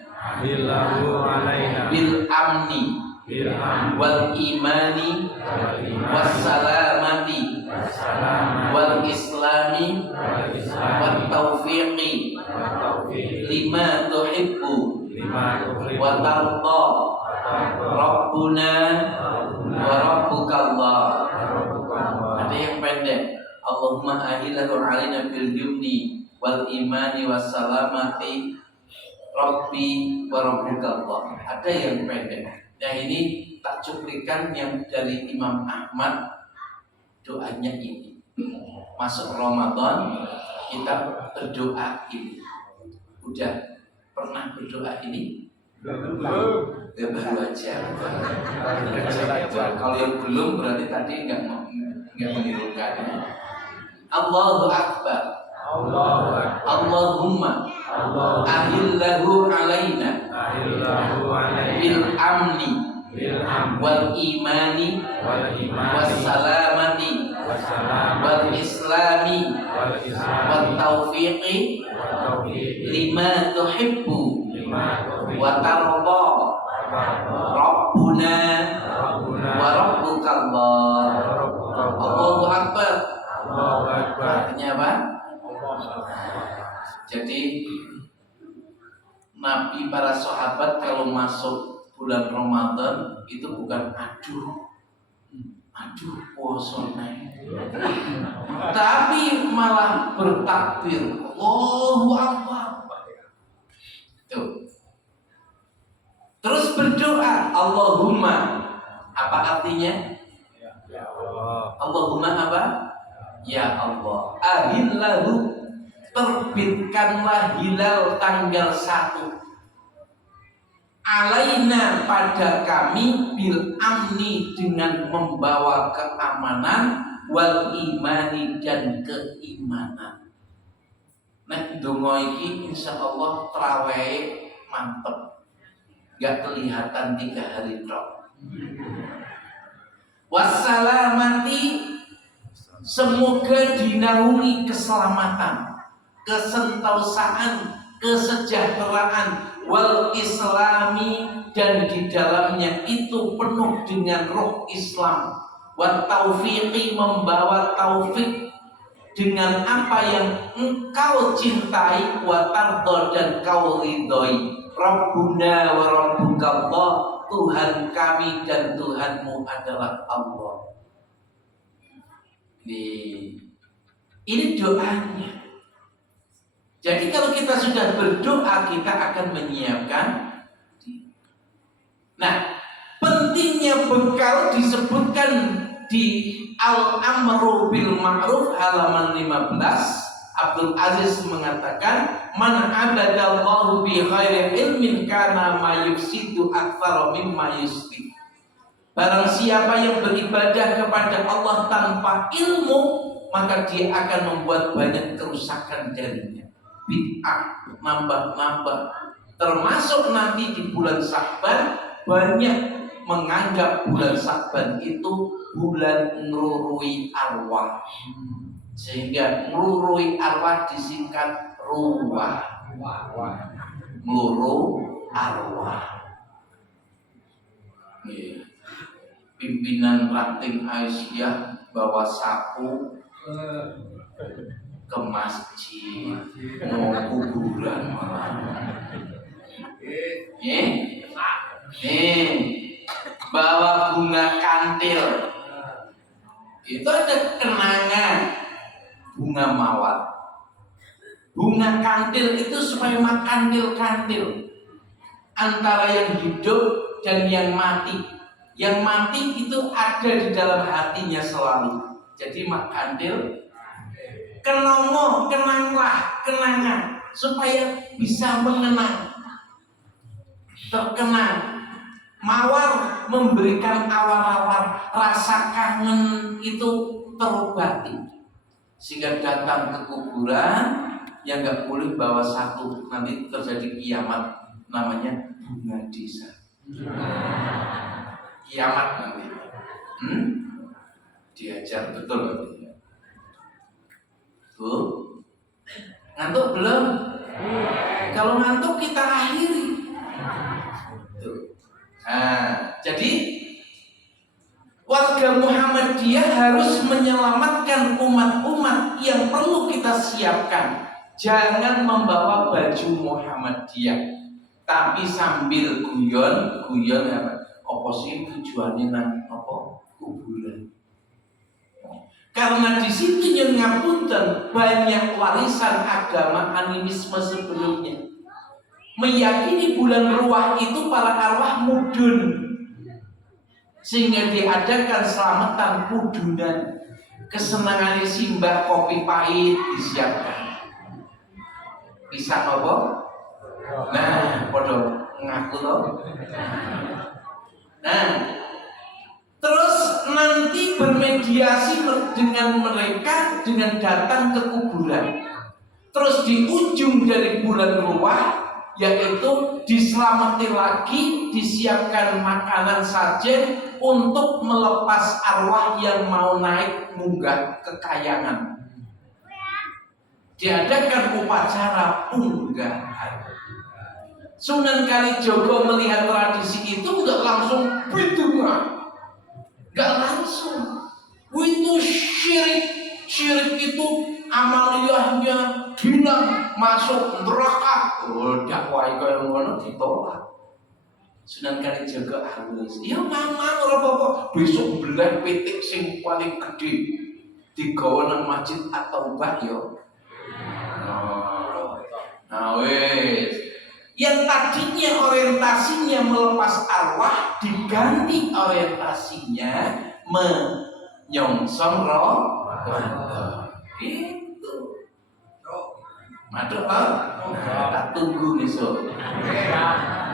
bil amni wal imani was salamati wal islami wat taufiqi lima tuhibbu wa tarda Rabbuna wa Rabbukallah. Ada yang pendek, Allahumma ahillahu alaina bil yumni wal imani was salamati Rabbi wa Rabbukallah. Ada yang pendek. Nah ini tak cuplikan yang dari Imam Ahmad. Doanya ini masuk Ramadan kita berdoa ini. Udah pernah berdoa ini? Belum. Ya baru aja. Kalau yang belum berarti tadi nggak menirukan. Allahu Akbar. Allahumma ahillahu alaina bil amni wal imani was salamati wal islami wat taufiqi lima tuhibbu wa tarda Rabbuna wa Rabbukallah. Allahu Akbar. Artinya apa? Jadi Nabi, para sahabat kalau masuk bulan Ramadan itu bukan aduh puasa nih, tapi malah bertakbir Allahu Akbar. Tuh. Terus berdoa Allahumma, apa artinya? Allahumma apa? Ya Allah, ahillahu, terbitkanlah hilal tanggal 1 alaina, pada kami, bil amni, dengan membawa keamanan, wal imani, dan keimanan. Nek donga iki insyaallah traweh mantep, gak kelihatan 3 hari tok. Wassalamati, semoga dinaungi keselamatan, kesentosan, kesejahteraan, wal islami, dan di dalamnya itu penuh dengan roh Islam, wat taufiqi, membawa taufik dengan apa yang engkau cintai, wa tardo, dan kau ridhoi, Rabbuna wa Rabbukallah, Tuhan kami dan Tuhanmu adalah Allah. Ini doanya. Jadi kalau kita sudah berdoa, kita akan menyiapkan. Nah, pentingnya bekal disebutkan di Al-Amru bil Ma'ruf halaman 15. Abdul Aziz mengatakan, man abadallahu bi ghairi ilmin kana ma yufsidu aktsara mimma yusli. Barang siapa yang beribadah kepada Allah tanpa ilmu, maka dia akan membuat banyak kerusakan darinya. Bid'ah, nambah-nambah. Termasuk nanti di bulan Sya'ban, banyak menganggap bulan Sya'ban itu bulan nglurui arwah, sehingga nglurui arwah disingkat ruwah. Ngluru arwah. Nggih. Pimpinan ranting Aisyah bawa sapu ke masjid mau kuburan malah. Bawa bunga kantil. Itu ada kenangan bunga mawar. Bunga kantil itu supaya kantil-kantil antara yang hidup dan yang mati. Yang mati itu ada di dalam hatinya selalu. Jadi mak kantil kenongo, kenanglah, kenangan supaya bisa mengenang, terkenang. Mawar memberikan awal-awal rasa kangen itu terobati, sehingga datang ke kuburan yang nggak boleh bawa satu, nanti terjadi kiamat, namanya bunga desa. Kiamat nanti. Diajar betul nanti. Tuh, ngantuk belum? Kalau ngantuk kita akhiri. Tuh. Nah, jadi warga Muhammadiyah harus menyelamatkan umat-umat yang perlu kita siapkan. Jangan membawa baju Muhammadiyah, tapi sambil guyon apa? Apa sih tujuannya nang apa kuburan? Karena di situ yang ngapunten banyak warisan agama animisme sebelumnya. Meyakini bulan ruah itu para arwah mudun, sehingga diadakan selamatan pudunan. Kesenangan simbah kopi pahit disiapkan. Bisa apa? Nah, podo ngaku loh. Nah, terus nanti bermediasi dengan mereka dengan datang ke kuburan. Terus di ujung dari bulan ruah, yaitu diselamati lagi, disiapkan makanan saja untuk melepas arwah yang mau naik munggah kekayangan. Diadakan upacara punggahan. Sunan Kalijogo melihat tradisi itu nggak langsung bidungan, nggak langsung. Itu syirik itu amaliyahnya hilang, masuk neraka. Dakwah kaya ngono ditolak. Sunan Kalijaga halus. Ya mama ora apa-apa. Besok belah pitik sing paling gede digawa nang masjid atau mbah yo. Nah wes. Yang tadinya orientasinya melepas arwah diganti orientasinya menyongsong roh. Itu. Maduk Pak. Tak tunggu besok.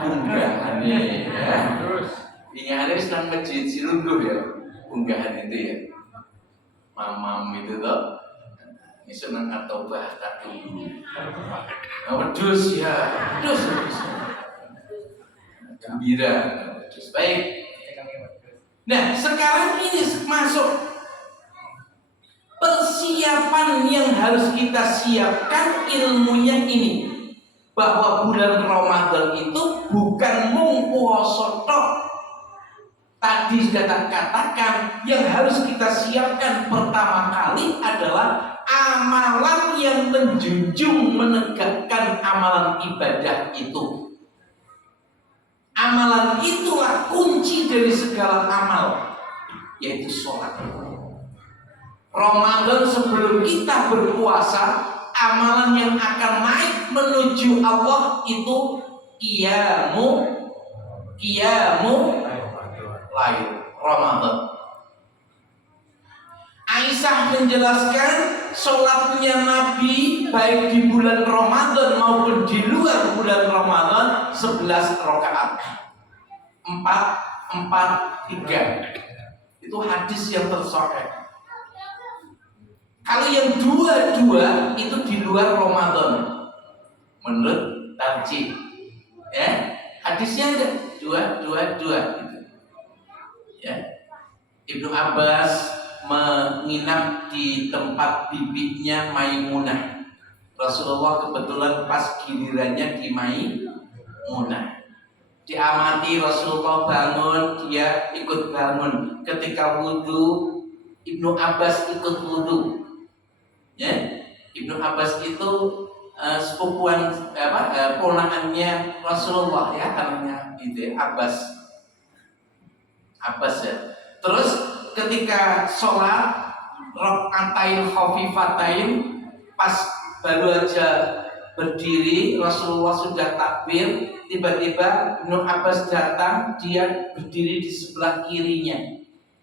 Unggahan nih ya. Ingatnya sedang masjid Silungguh ya. Unggahan itu ya. Mamam itu toh. Besok nang Atobah tak tunggu. Wedus ya. Wedus. Gembira. Wedus. Baik. Nah, sekarang ini masuk persiapan yang harus kita siapkan ilmunya ini, bahwa bulan Ramadan itu bukan mung puasa tok. Tadi sudah tak katakan yang harus kita siapkan pertama kali adalah amalan yang menjunjung menegakkan amalan ibadah itu. Amalan itulah kunci dari segala amal, yaitu sholat. Ramadan sebelum kita berpuasa, amalan yang akan naik menuju Allah itu qiyamu lail Ramadan. Aisyah menjelaskan sholatnya Nabi baik di bulan Ramadan maupun di luar bulan Ramadan 11 rakaat 4-4-3. Itu hadis yang tersahih. Kalau yang dua-dua itu di luar Ramadan menurut tarjih, ya hadisnya ada dua gitu. Ya, Ibnu Abbas menginap di tempat bibinya Maimunah. Rasulullah kebetulan pas gilirannya di Maimunah. Diamati Rasulullah bangun, dia ikut bangun. Ketika wudhu, Ibnu Abbas ikut wudhu. Ya, Ibnu Abbas itu sepupuan ponakannya Rasulullah ya, namanya itu Abbas ya. Terus ketika sholat rakaatain khafifatain, pas baru aja berdiri Rasulullah sudah takbir, tiba-tiba Ibnu Abbas datang, dia berdiri di sebelah kirinya,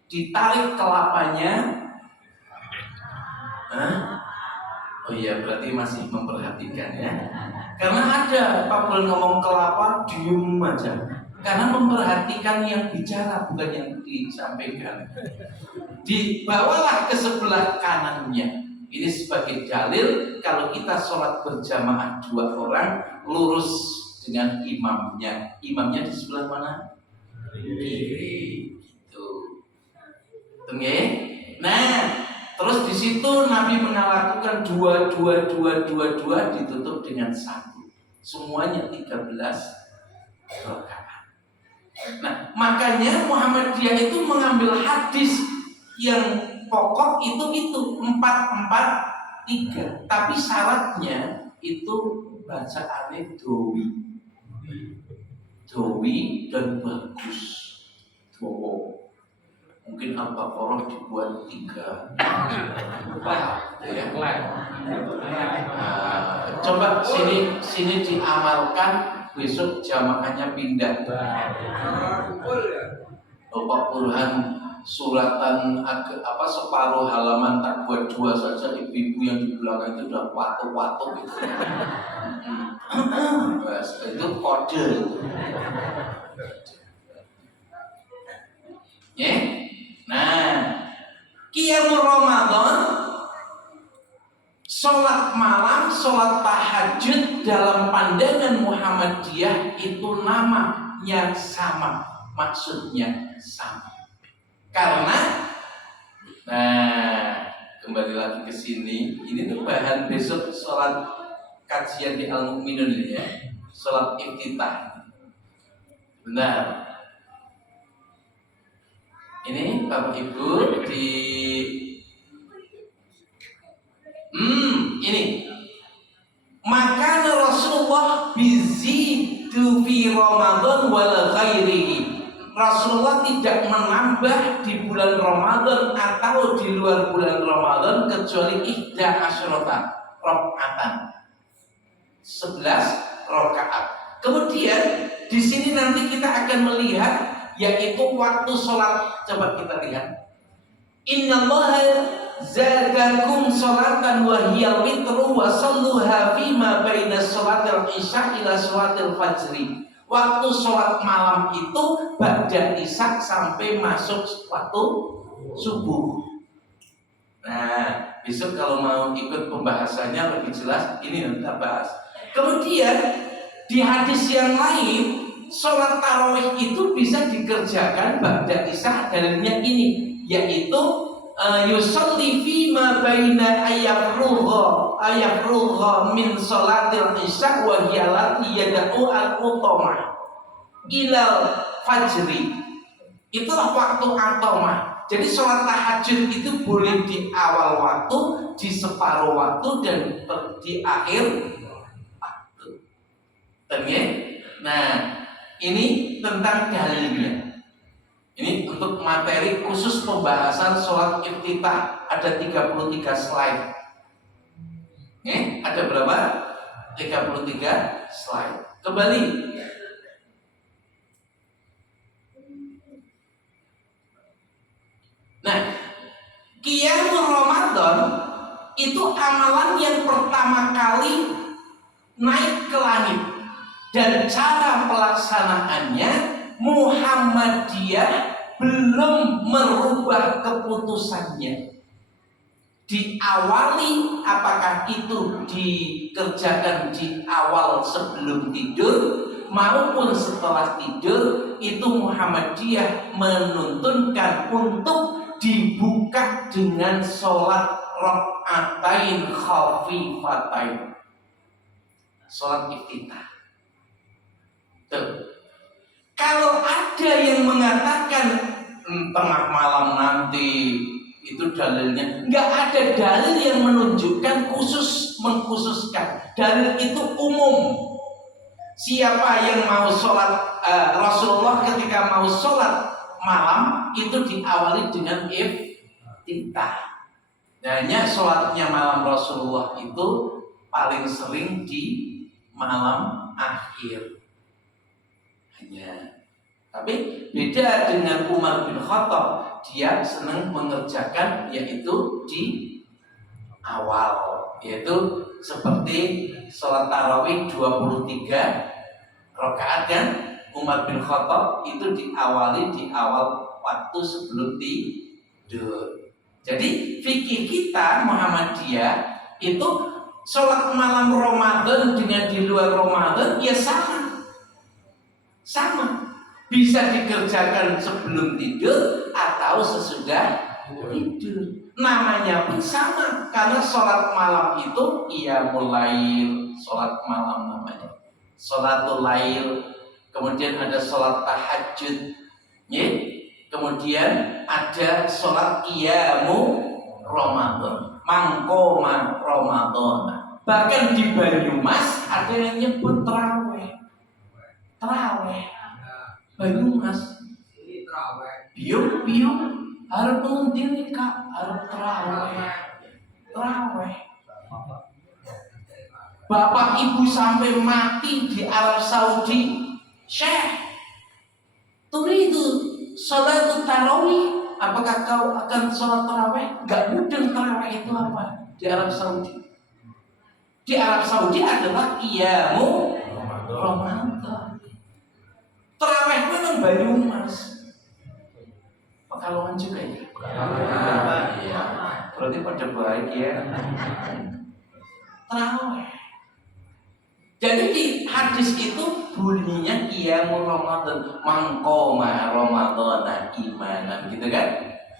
ditarik kelapanya. Oh iya, berarti masih memperhatikan ya. Karena ada Pak Bul ngomong kelapa diem aja. Karena memperhatikan yang bicara, bukan yang disampaikan. Dibawalah ke sebelah kanannya. Ini sebagai dalil kalau kita sholat berjamaah 2 orang, lurus dengan imamnya. Imamnya di sebelah mana? Kiri. Gitu. Oke? Nah, terus di situ Nabi melakukan 2 ditutup dengan 1. Semuanya 13 rakaat. Nah, makanya Muhammadiyah itu mengambil hadis yang pokok itu 4-4-3, tapi syaratnya itu bacaannya dowi dan bagus. Mungkin Al-Baqarah dibuat 3. Ya. Coba sini diamalkan, besok jamaahnya pindah. Bapak Burhan suratan separuh halaman tak buat 2 saja, ibu-ibu yang di belakang itu udah watuk-watuk gitu. Itu kode. Ya. Nah, Qiyamul Ramadan, sholat malam, sholat tahajud dalam pandangan Muhammadiyah itu namanya sama, maksudnya sama. Karena, kembali lagi ke sini, ini tuh bahan besok sholat kajian di Al-Mu'minun ini ya, sholat iftitah. Benar. Ini Bapak Ibu ini. Maka Rasulullah bizidu fi Ramadan wal ghairihi. Rasulullah tidak menambah di bulan Ramadan atau di luar bulan Ramadan kecuali 11 rakaatan. 11 rakaat. Kemudian di sini nanti kita akan melihat yaitu waktu sholat. Coba kita lihat. Innallaha zadakum sholatan wa hiya witru wa salluha fima baina sholatil isya ila sholatil fajri. Waktu sholat malam itu ba'da isya sampai masuk waktu subuh. Nah, besok kalau mau ikut pembahasannya lebih jelas, ini kita bahas. Kemudian di hadis yang lain, sholat tarawih itu bisa dikerjakan ba'da isya, dalilnya ini, yaitu yusalli fima baina ayafrugha min sholatil isya wa hiya lati yada'u al-utamah ilal fajri. Itulah waktu atomah. Jadi sholat tahajud itu boleh di awal waktu, di separuh waktu, dan di akhir waktu. Nah, ini tentang dalilnya. Ini untuk materi khusus pembahasan sholat iftitah, ada 33 slide. Ada berapa? 33 slide. Kembali. Nah, Qiyamul Ramadan itu amalan yang pertama kali naik ke langit, dan cara pelaksanaannya Muhammadiyah belum merubah keputusannya. Diawali, apakah itu dikerjakan di awal sebelum tidur maupun setelah tidur, itu Muhammadiyah menuntunkan untuk dibuka dengan sholat rakaatain khafifatain, sholat iftitah. Tuh. Ada yang mengatakan tengah malam nanti, itu dalilnya. Nggak ada dalil yang menunjukkan mengkhususkan. Dalil itu umum. Siapa yang mau sholat, Rasulullah ketika mau sholat malam itu diawali dengan iftitah. Hanya sholatnya malam Rasulullah itu paling sering di malam akhir. Hanya. Tapi beda dengan Umar bin Khattab, dia senang mengerjakan yaitu di awal, yaitu seperti sholat tarawih 23 rakaat kan. Umar bin Khattab itu diawali di awal waktu sebelum tidur. Jadi fikih kita Muhammadiyah itu sholat malam Ramadan dengan di luar Ramadan ya sama, bisa dikerjakan sebelum tidur atau sesudah tidur. Namanya pun sama, karena sholat malam itu qiyamul lail, sholat malam namanya, sholatul lail. Kemudian ada sholat tahajud, ya. Kemudian ada sholat qiyamu Ramadan, mangkoma Ramadan. Bahkan di Banyumas ada yang nyebut terawih. Banyumas, biung harus menguntir kak, harus terawih. Bapak ibu sampai mati di Arab Saudi, Syekh, turidu sholat tarawih, apakah kau akan sholat tarawih? Gak mudeng tarawih itu apa di Arab Saudi. Di Arab Saudi adalah qiyamu Ramadan. Tarawih itu memang Banyumas, Pekalongan juga ya. Iya, berarti pada baik ya. Tarawih. Jadi di hadis itu bunyinya qiyamul Ramadan, mangkoma Ramadan imanan, gitu kan?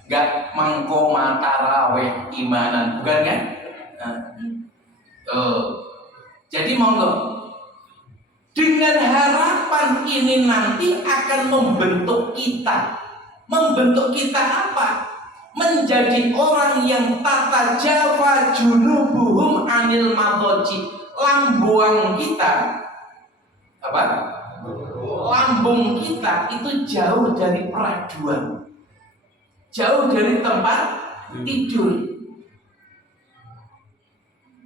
Enggak mangkoma tarawih imanan, bukan kan? Jadi monggo. Dengan harapan ini nanti akan membentuk kita. Membentuk kita apa? Menjadi orang yang tata jawa junubuhum anil madoji. Lambung kita apa? Lambung kita itu jauh dari peraduan, jauh dari tempat tidur.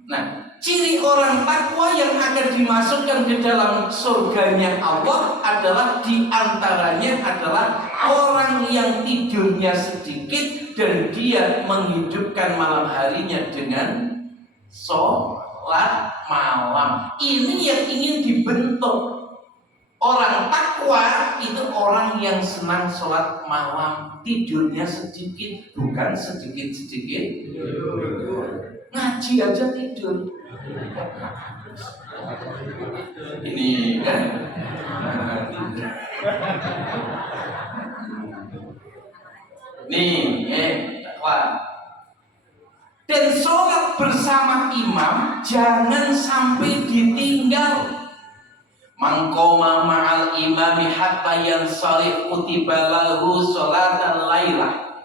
Nah, ciri orang takwa yang akan dimasukkan ke dalam surganya Allah adalah diantaranya adalah orang yang tidurnya sedikit dan dia menghidupkan malam harinya dengan sholat malam. Ini yang ingin dibentuk. Orang takwa itu orang yang senang sholat malam, tidurnya sedikit, bukan sedikit-sedikit ngaji aja tidur. Ini kan takwa. Dan sholat bersama imam jangan sampai ditinggal. Mangkoma ma'al imami hatta yansarif kutiba lahu sholatan lailah.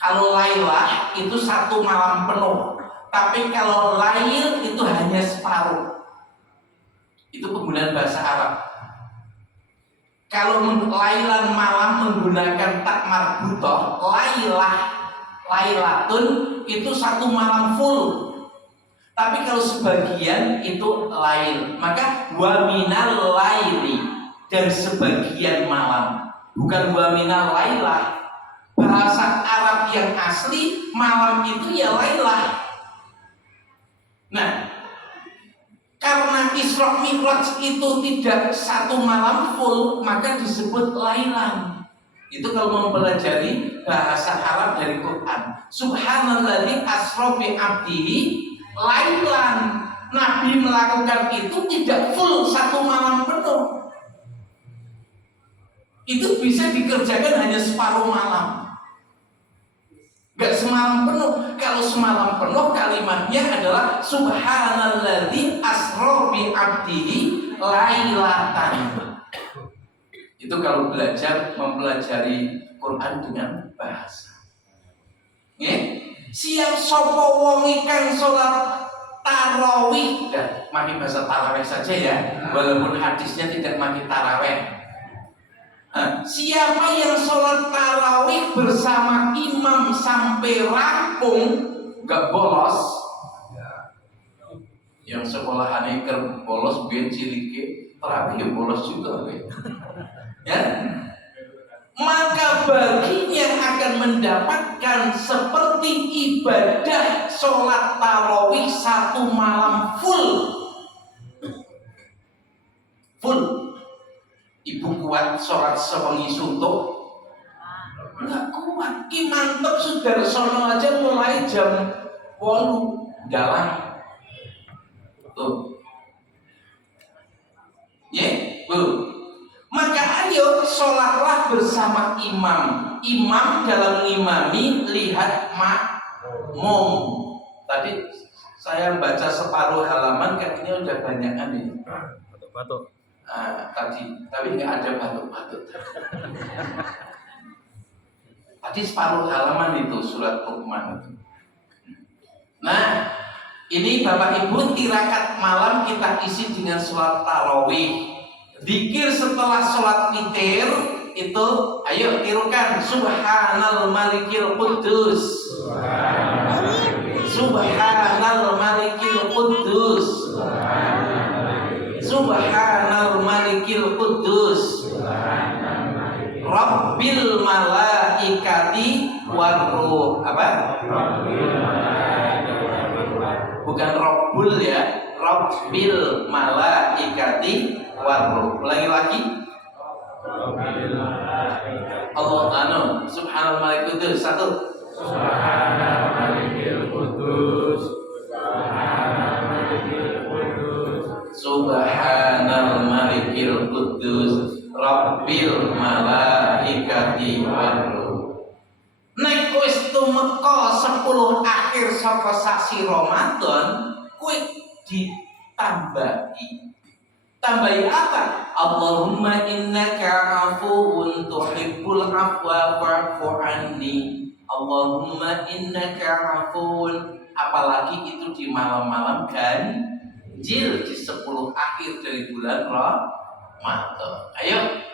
Kalau lailah itu satu malam penuh, tapi kalau lail itu hanya separuh. Itu penggunaan bahasa Arab. Kalau lailan malam menggunakan tak marbutoh, lailatun itu satu malam full. Tapi kalau sebagian itu lail, maka wa minal laili, dan sebagian malam, bukan wa minal lailah. Bahasa Arab yang asli malam itu ya lailah. Nah, karena Isra Mi'raj itu tidak satu malam full, maka disebut lailan. Itu kalau mempelajari bahasa Arab dari Quran. Subhanalladzi asra bi 'abdihi lailan. Nabi melakukan itu tidak full satu malam penuh. Itu bisa dikerjakan hanya separuh malam. Gak semalam penuh. Kalau semalam penuh kalimatnya adalah Subhanalladzi asra bi 'abdihi lailatan. Itu kalau mempelajari Quran dengan bahasa. Nggih, siap sapa wong kang salat tarawih. Dan pakai bahasa tarawih saja ya, walaupun hadisnya tidak pakai tarawih. Siapa yang sholat tarawih bersama imam sampai rampung, gak bolos, yang sekolahannya bolos biar cilike tarawih bolos juga, ya. Maka baginya akan mendapatkan seperti ibadah sholat tarawih satu malam full. Ibu kuat sholat sewengi suntuk? Enggak kuat. Ki mantep Sudarsono aja mulai jam 8 jalan. Tuh. Maka ayo sholatlah bersama imam. Imam dalam ngimami lihat makmum. Tadi saya baca separuh halaman, kayaknya udah banyakan nih. Batuk. Tapi nggak ada batuk-batuk. Tadi separuh halaman itu surat Luqman itu. Nah, ini Bapak Ibu tirakat malam kita isi dengan sholat tarawih. Zikir setelah sholat witir itu, ayo tirukan Subhanal Malikil Quddus. Subhanal Malikil Quddus. Subhanal Malikil Quddus. Rabbil malaikati warruh. Apa? Bukan Rabbul ya, Rabbil malaikati warruh. Ulangi lagi. Allah Subhanal Malikil Quddus. Satu. Subhanal Malikil Quddus. Subhanal Malikil Quddus Rabbil malaikati warruh. Nek wis tumeka 10 akhir saka sasi Ramadan, kuwi tambahi apa? Allahumma innaka afuwun tuhibbul afwa fa'fu anni. Allahumma innaka afuwun. Apalagi itu di malam-malam ganjil di 10 akhir dari bulan Ramadan. Ayo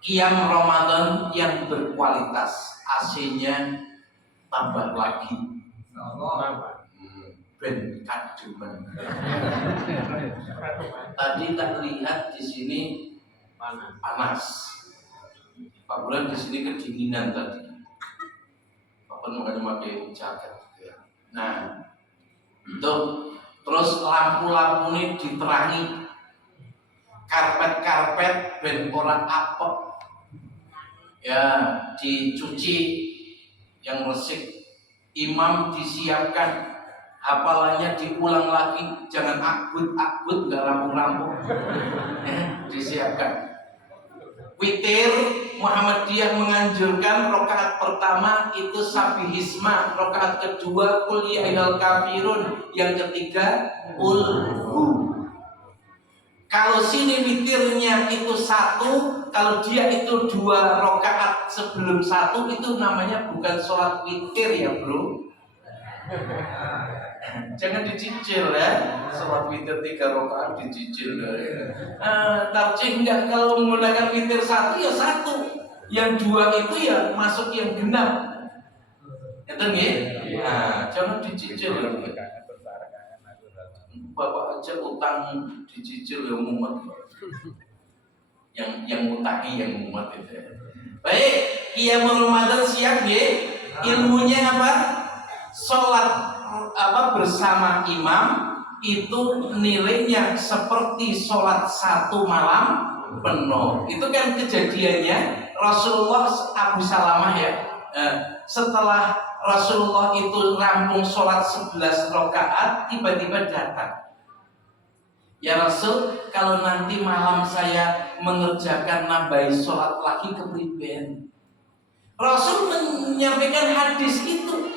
qiyam Ramadan yang berkualitas, AC-nya tambah lagi. Ben kadumen. Tadi tak lihat di sini panas. Pak Bulan di sini kedinginan tadi. Pak Bulan pakai jaket. Nah, itu terus lampu-lampu ini diterangi, karpet-karpet ben ora apek. Ya, dicuci yang resik. Imam disiapkan, hafalannya diulang lagi, jangan akbut nggak rampung-rampung. Disiapkan. Witir Muhammadiyah menganjurkan rakaat pertama itu Sabihisma, rakaat kedua Qul ya ayyuhal kafirun, yang ketiga Qul hu. Kalau sini witirnya itu 1, kalau dia itu 2 rakaat sebelum 1, itu namanya bukan sholat witir ya bro. Jangan dicicil ya, sholat witir 3 rakaat dicicil. Tarjih enggak, kalau menggunakan witir 1 ya 1, yang 2 itu ya masuk yang genap. Itu nggih. Nah, jangan dicicil. Bapak aja utang dicicil yang mumet. Yang utangi yang mumet itu. Baik, qiyam Ramadan siap nggih. Ilmunya apa? Sholat bersama imam itu nilainya seperti sholat 1 malam penuh. Itu kan kejadiannya Rasulullah Abu Salamah ya. Setelah Rasulullah itu rampung sholat 11 rakaat, tiba-tiba datang. Ya Rasul, kalau nanti malam saya mengerjakan nambahi sholat lagi kepriben. Rasul menyampaikan hadis itu.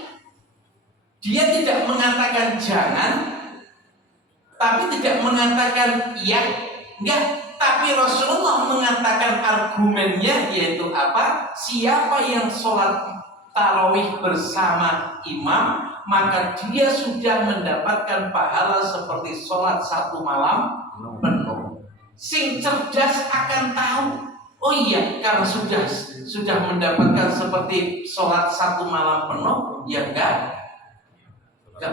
Dia tidak mengatakan jangan, tapi tidak mengatakan ya, Enggak, tapi Rasulullah mengatakan argumennya yaitu apa? Siapa yang sholat tarawih bersama imam, maka dia sudah mendapatkan pahala seperti sholat satu malam penuh. Sing cerdas akan tahu, oh iya, karena sudah mendapatkan seperti sholat satu malam penuh, ya enggak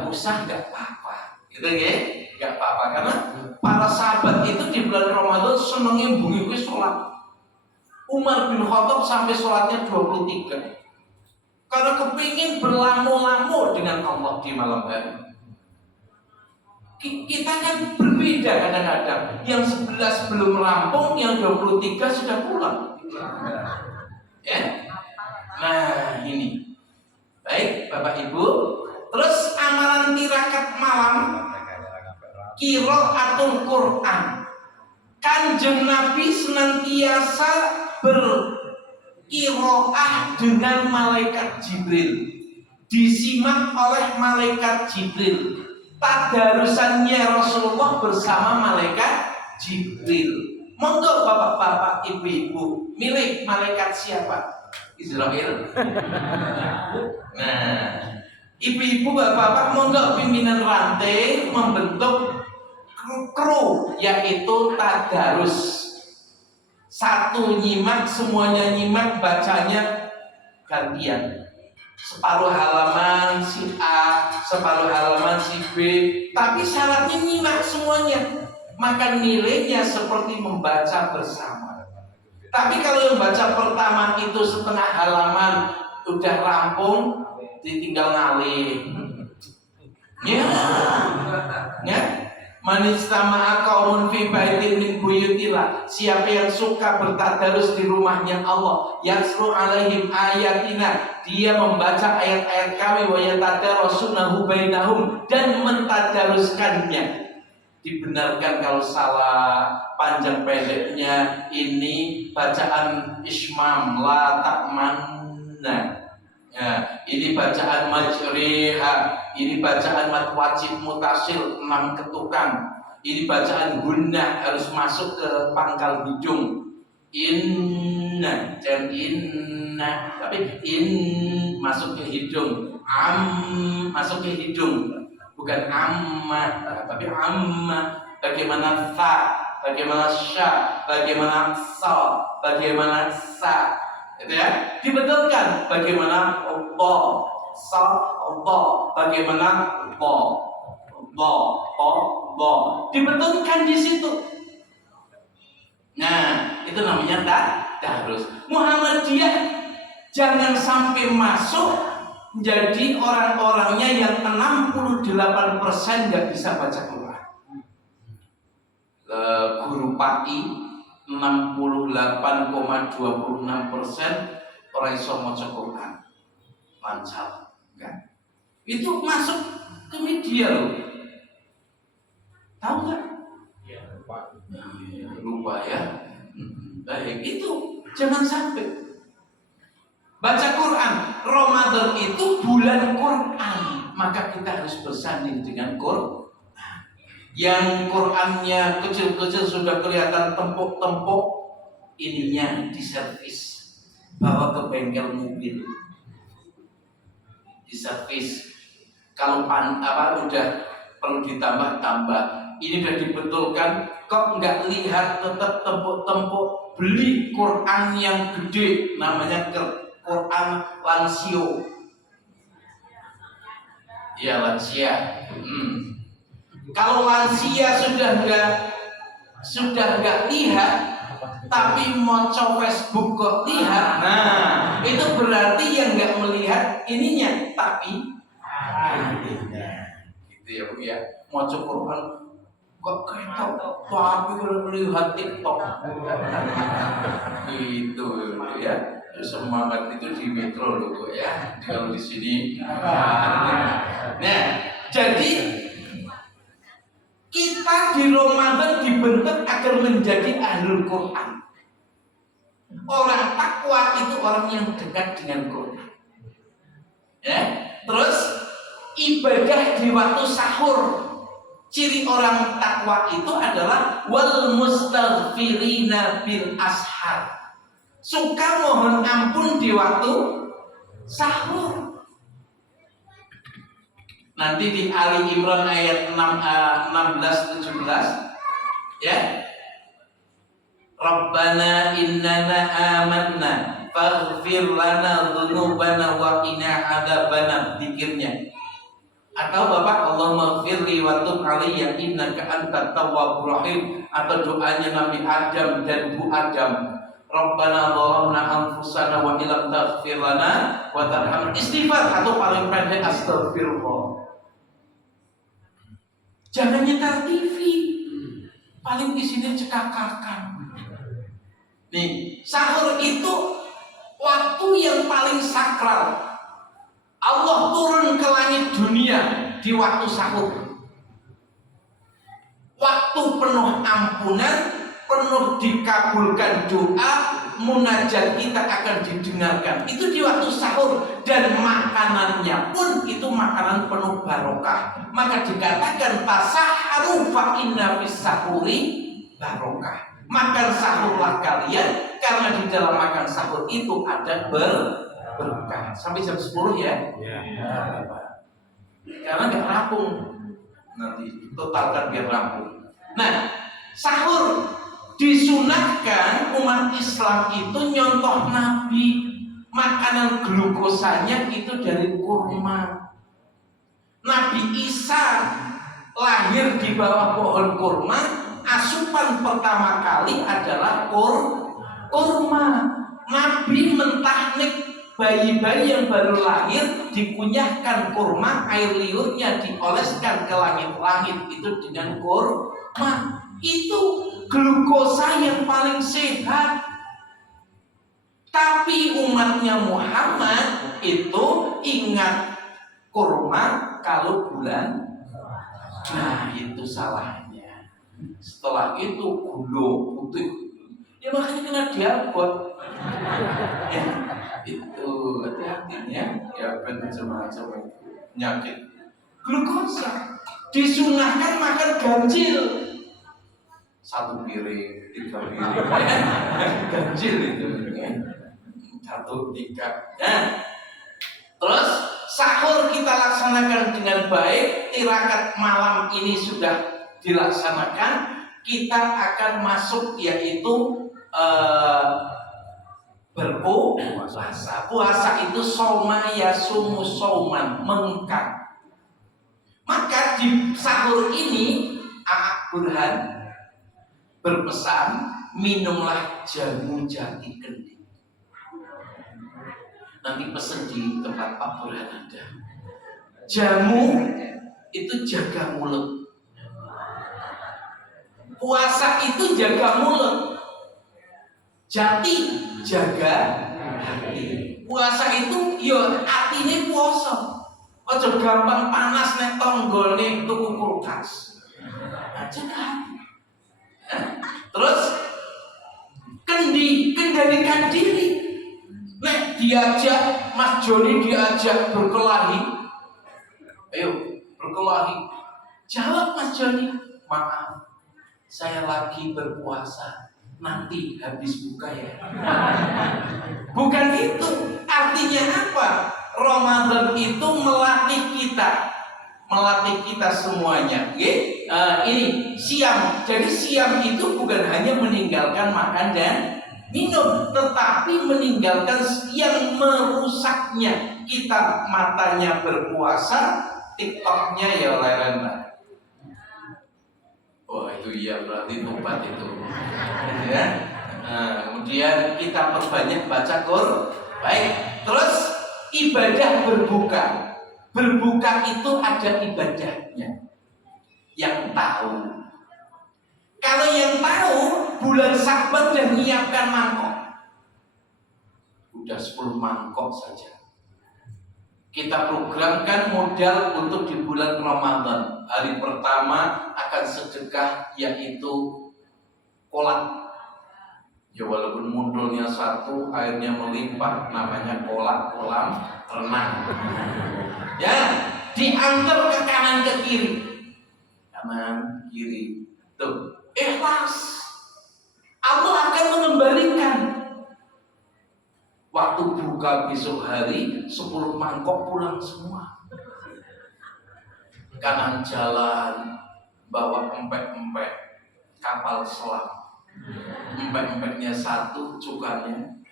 usah, enggak apa-apa, gitu ya, enggak apa-apa. Karena para sahabat itu di bulan Ramadan senengnya bunyi sholat. Umar bin Khattab sampai sholatnya 23 karena kepingin berlamu-lamu dengan Allah di malam hari. Kita kan berbeda kadang-kadang. Yang 11 belum rampung, yang 23 sudah pulang. Ya. Nah ini. Baik Bapak Ibu. Terus amalan tirakat malam, qiraatul Quran. Kanjeng Nabi senantiasa berqiraah dengan malaikat Jibril. Disimak oleh malaikat Jibril. Tadarusannya Rasulullah bersama malaikat Jibril. Monggo bapak-bapak, ibu-ibu, milih malaikat siapa? Israel. Nah, ibu-ibu, bapak-bapak, monggo pimpinan rantai membentuk kru, yaitu tadarus. Satu nyimak, semuanya nyimak, bacanya gantian. Separuh halaman si A, separuh halaman si B, tapi syaratnya nyimak semuanya, maka nilainya seperti membaca bersama. Tapi kalau yang baca pertama itu setengah halaman udah rampung, ditinggal ngalih. Ya. Man istama'a qaumun fi baitin min buyutillah. Siapa yang suka bertadarus di rumahnya Allah, yasru alaihim ayatina, dia membaca ayat-ayat kami, wa yatadarasunahu bainahum, dan mentadaruskannya. Dibenarkan kalau salah, panjang pendeknya ini bacaan ismam la ta'manna. Ya, ini bacaan majriha, ini bacaan mad wajib mutasil 6 ketukan. Ini bacaan gunnah harus masuk ke pangkal hidung. Inna, jangan inna, tapi masuk ke hidung. Masuk ke hidung, bukan amma, tapi amma. Bagaimana ta, bagaimana sya, bagaimana sa, bagaimana sa. Itu ya, dibetulkan bagaimana Allah, sa, Allah, bagaimana Allah, dibetulkan di situ. Nah, itu namanya tadarus. Muhammadiyah jangan sampai masuk menjadi orang-orangnya yang 68% nggak bisa baca Quran. Guru PAI 68,26% orang iso maca Quran lancar, kan? Itu masuk ke media loh. Tahu nggak? Ya, lupa ya. Baik, itu jangan sampai baca Quran. Ramadan itu bulan Quran, maka kita harus bersanding dengan Quran. Yang Qurannya kecil-kecil sudah kelihatan tempuk-tempuk, ininya diservis, bawa ke bengkel mobil, diservis. Kalau udah perlu ditambah. Ini sudah dibetulkan, kok nggak lihat tetap tempuk-tempuk, beli Quran yang gede, namanya Quran Lansio. Ya lansia. Kalau lansia sudah nggak lihat, tapi mau Facebook kok lihat, nah itu berarti yang nggak melihat ininya, tapi gitu ya Bu ya. Mau Quran kok ketok, tapi kalau melihat TikTok, gitu ya. Semangat itu di metro loh Bu ya. Kalau di sini, nah jadi kita di Ramadan dibentuk agar menjadi ahlul Quran. Orang takwa itu orang yang dekat dengan Quran. Ya, terus ibadah di waktu sahur. Ciri orang takwa itu adalah wal mustaghfirina bil ashar. Suka mohon ampun di waktu sahur. Nanti di Ali Imran ayat 16-17 ya. Rabbana innana amanna faghfir lana dzunubana wa qina adzabannar, zikirnya. Atau Bapak Allahumma ighfirli wa tub alayya innaka antat tawwabur rahim, atau doanya Nabi Adam dan Bu Adam, Rabbana zalamna anfusana wa illam taghfir lana wa tarhamna, istighfar, atau paling pendek astagfirullah. Jangan nyetel TV, paling isinya cekakakan. Nih, sahur itu waktu yang paling sakral. Allah turun ke langit dunia di waktu sahur. Waktu penuh ampunan, penuh dikabulkan doa, munajat kita akan didengarkan. Itu di waktu sahur, dan makanannya pun itu makanan penuh barokah. Maka dikatakan tasaharu fa inna fis sahuri barokah. Makan sahurlah kalian, karena di dalam makan sahur itu ada berkah. Sampai jam 10 ya. Karena nggak rampung, nanti totalkan biar rampung. Nah, sahur disunahkan umat Islam itu nyontoh Nabi. Makanan glukosanya itu dari kurma. Nabi Isa lahir di bawah pohon kurma. Asupan pertama kali adalah kurma. Nabi mentahnik bayi-bayi yang baru lahir, dikunyahkan kurma, air liurnya dioleskan ke langit-langit itu dengan kurma. Itu glukosa yang paling sehat. Tapi umatnya Muhammad itu ingat kurma kalau bulan. Nah, itu salahnya. Setelah itu gula putih, ya makanya kena diabot. Ya, itu hati-hatinya ya, macam-macam penyakit. Glukosa disunahkan makan ganjil, 1 piring, 3 piring, ganjil itu, 1, 3. Nah, terus sahur kita laksanakan dengan baik. Tirakat malam ini sudah dilaksanakan, kita akan masuk yaitu berpuasa. Puasa itu soma yasumu sauman, mengengkang. Maka di sahur ini Aa Burhan berpesan, minumlah jamu jati kendi. Nanti pesen di tempat Pak Burhan ada. Jamu itu jaga mulut. Puasa itu jaga mulut. Jati jaga hati. Puasa itu yo atine puasa. Aja gampang panas nek tonggone tuku kulkas. Jaga hati. Terus kendalikan diri. Nek diajak Mas Joni diajak berkelahi, ayo berkelahi. Jawab Mas Joni, maaf, saya lagi berpuasa, nanti habis buka ya. Bukan itu. Artinya apa? Ramadan itu melatih kita semuanya. Ini siam. Jadi siam itu bukan hanya meninggalkan makan dan minum, tetapi meninggalkan yang merusaknya. Kita matanya berpuasa, TikToknya ya leren. Oh itu iya, berarti tobat itu. Ya. Nah, kemudian kita perbanyak baca Quran. Baik, terus ibadah berbuka. Berbuka itu ada ibadahnya. Yang tahu. Kalau yang tahu, bulan Sabat dan menyiapkan mangkok. Udah 10 mangkok saja. Kita programkan modal untuk di bulan Ramadan. Hari pertama akan sedekah yaitu kolak. Ya walaupun mundurnya 1, airnya melimpah, namanya kolak, kolam renang. Ya, diantar ke kanan ke kiri. kanan, kiri. Tuh, ikhlas. Allah akan mengembalikan. Waktu buka besok hari 10 mangkok pulang semua. Kanan jalan bawa empek-empek kapal selam. Empek-empeknya 1, cukanya.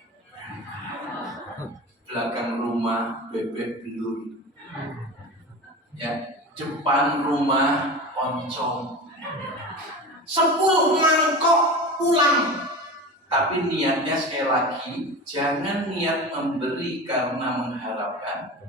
Belakang rumah bebek belur. Ya, depan rumah oncom. 10 mangkok pulang. Tapi niatnya sekali lagi, jangan niat memberi karena mengharapkan,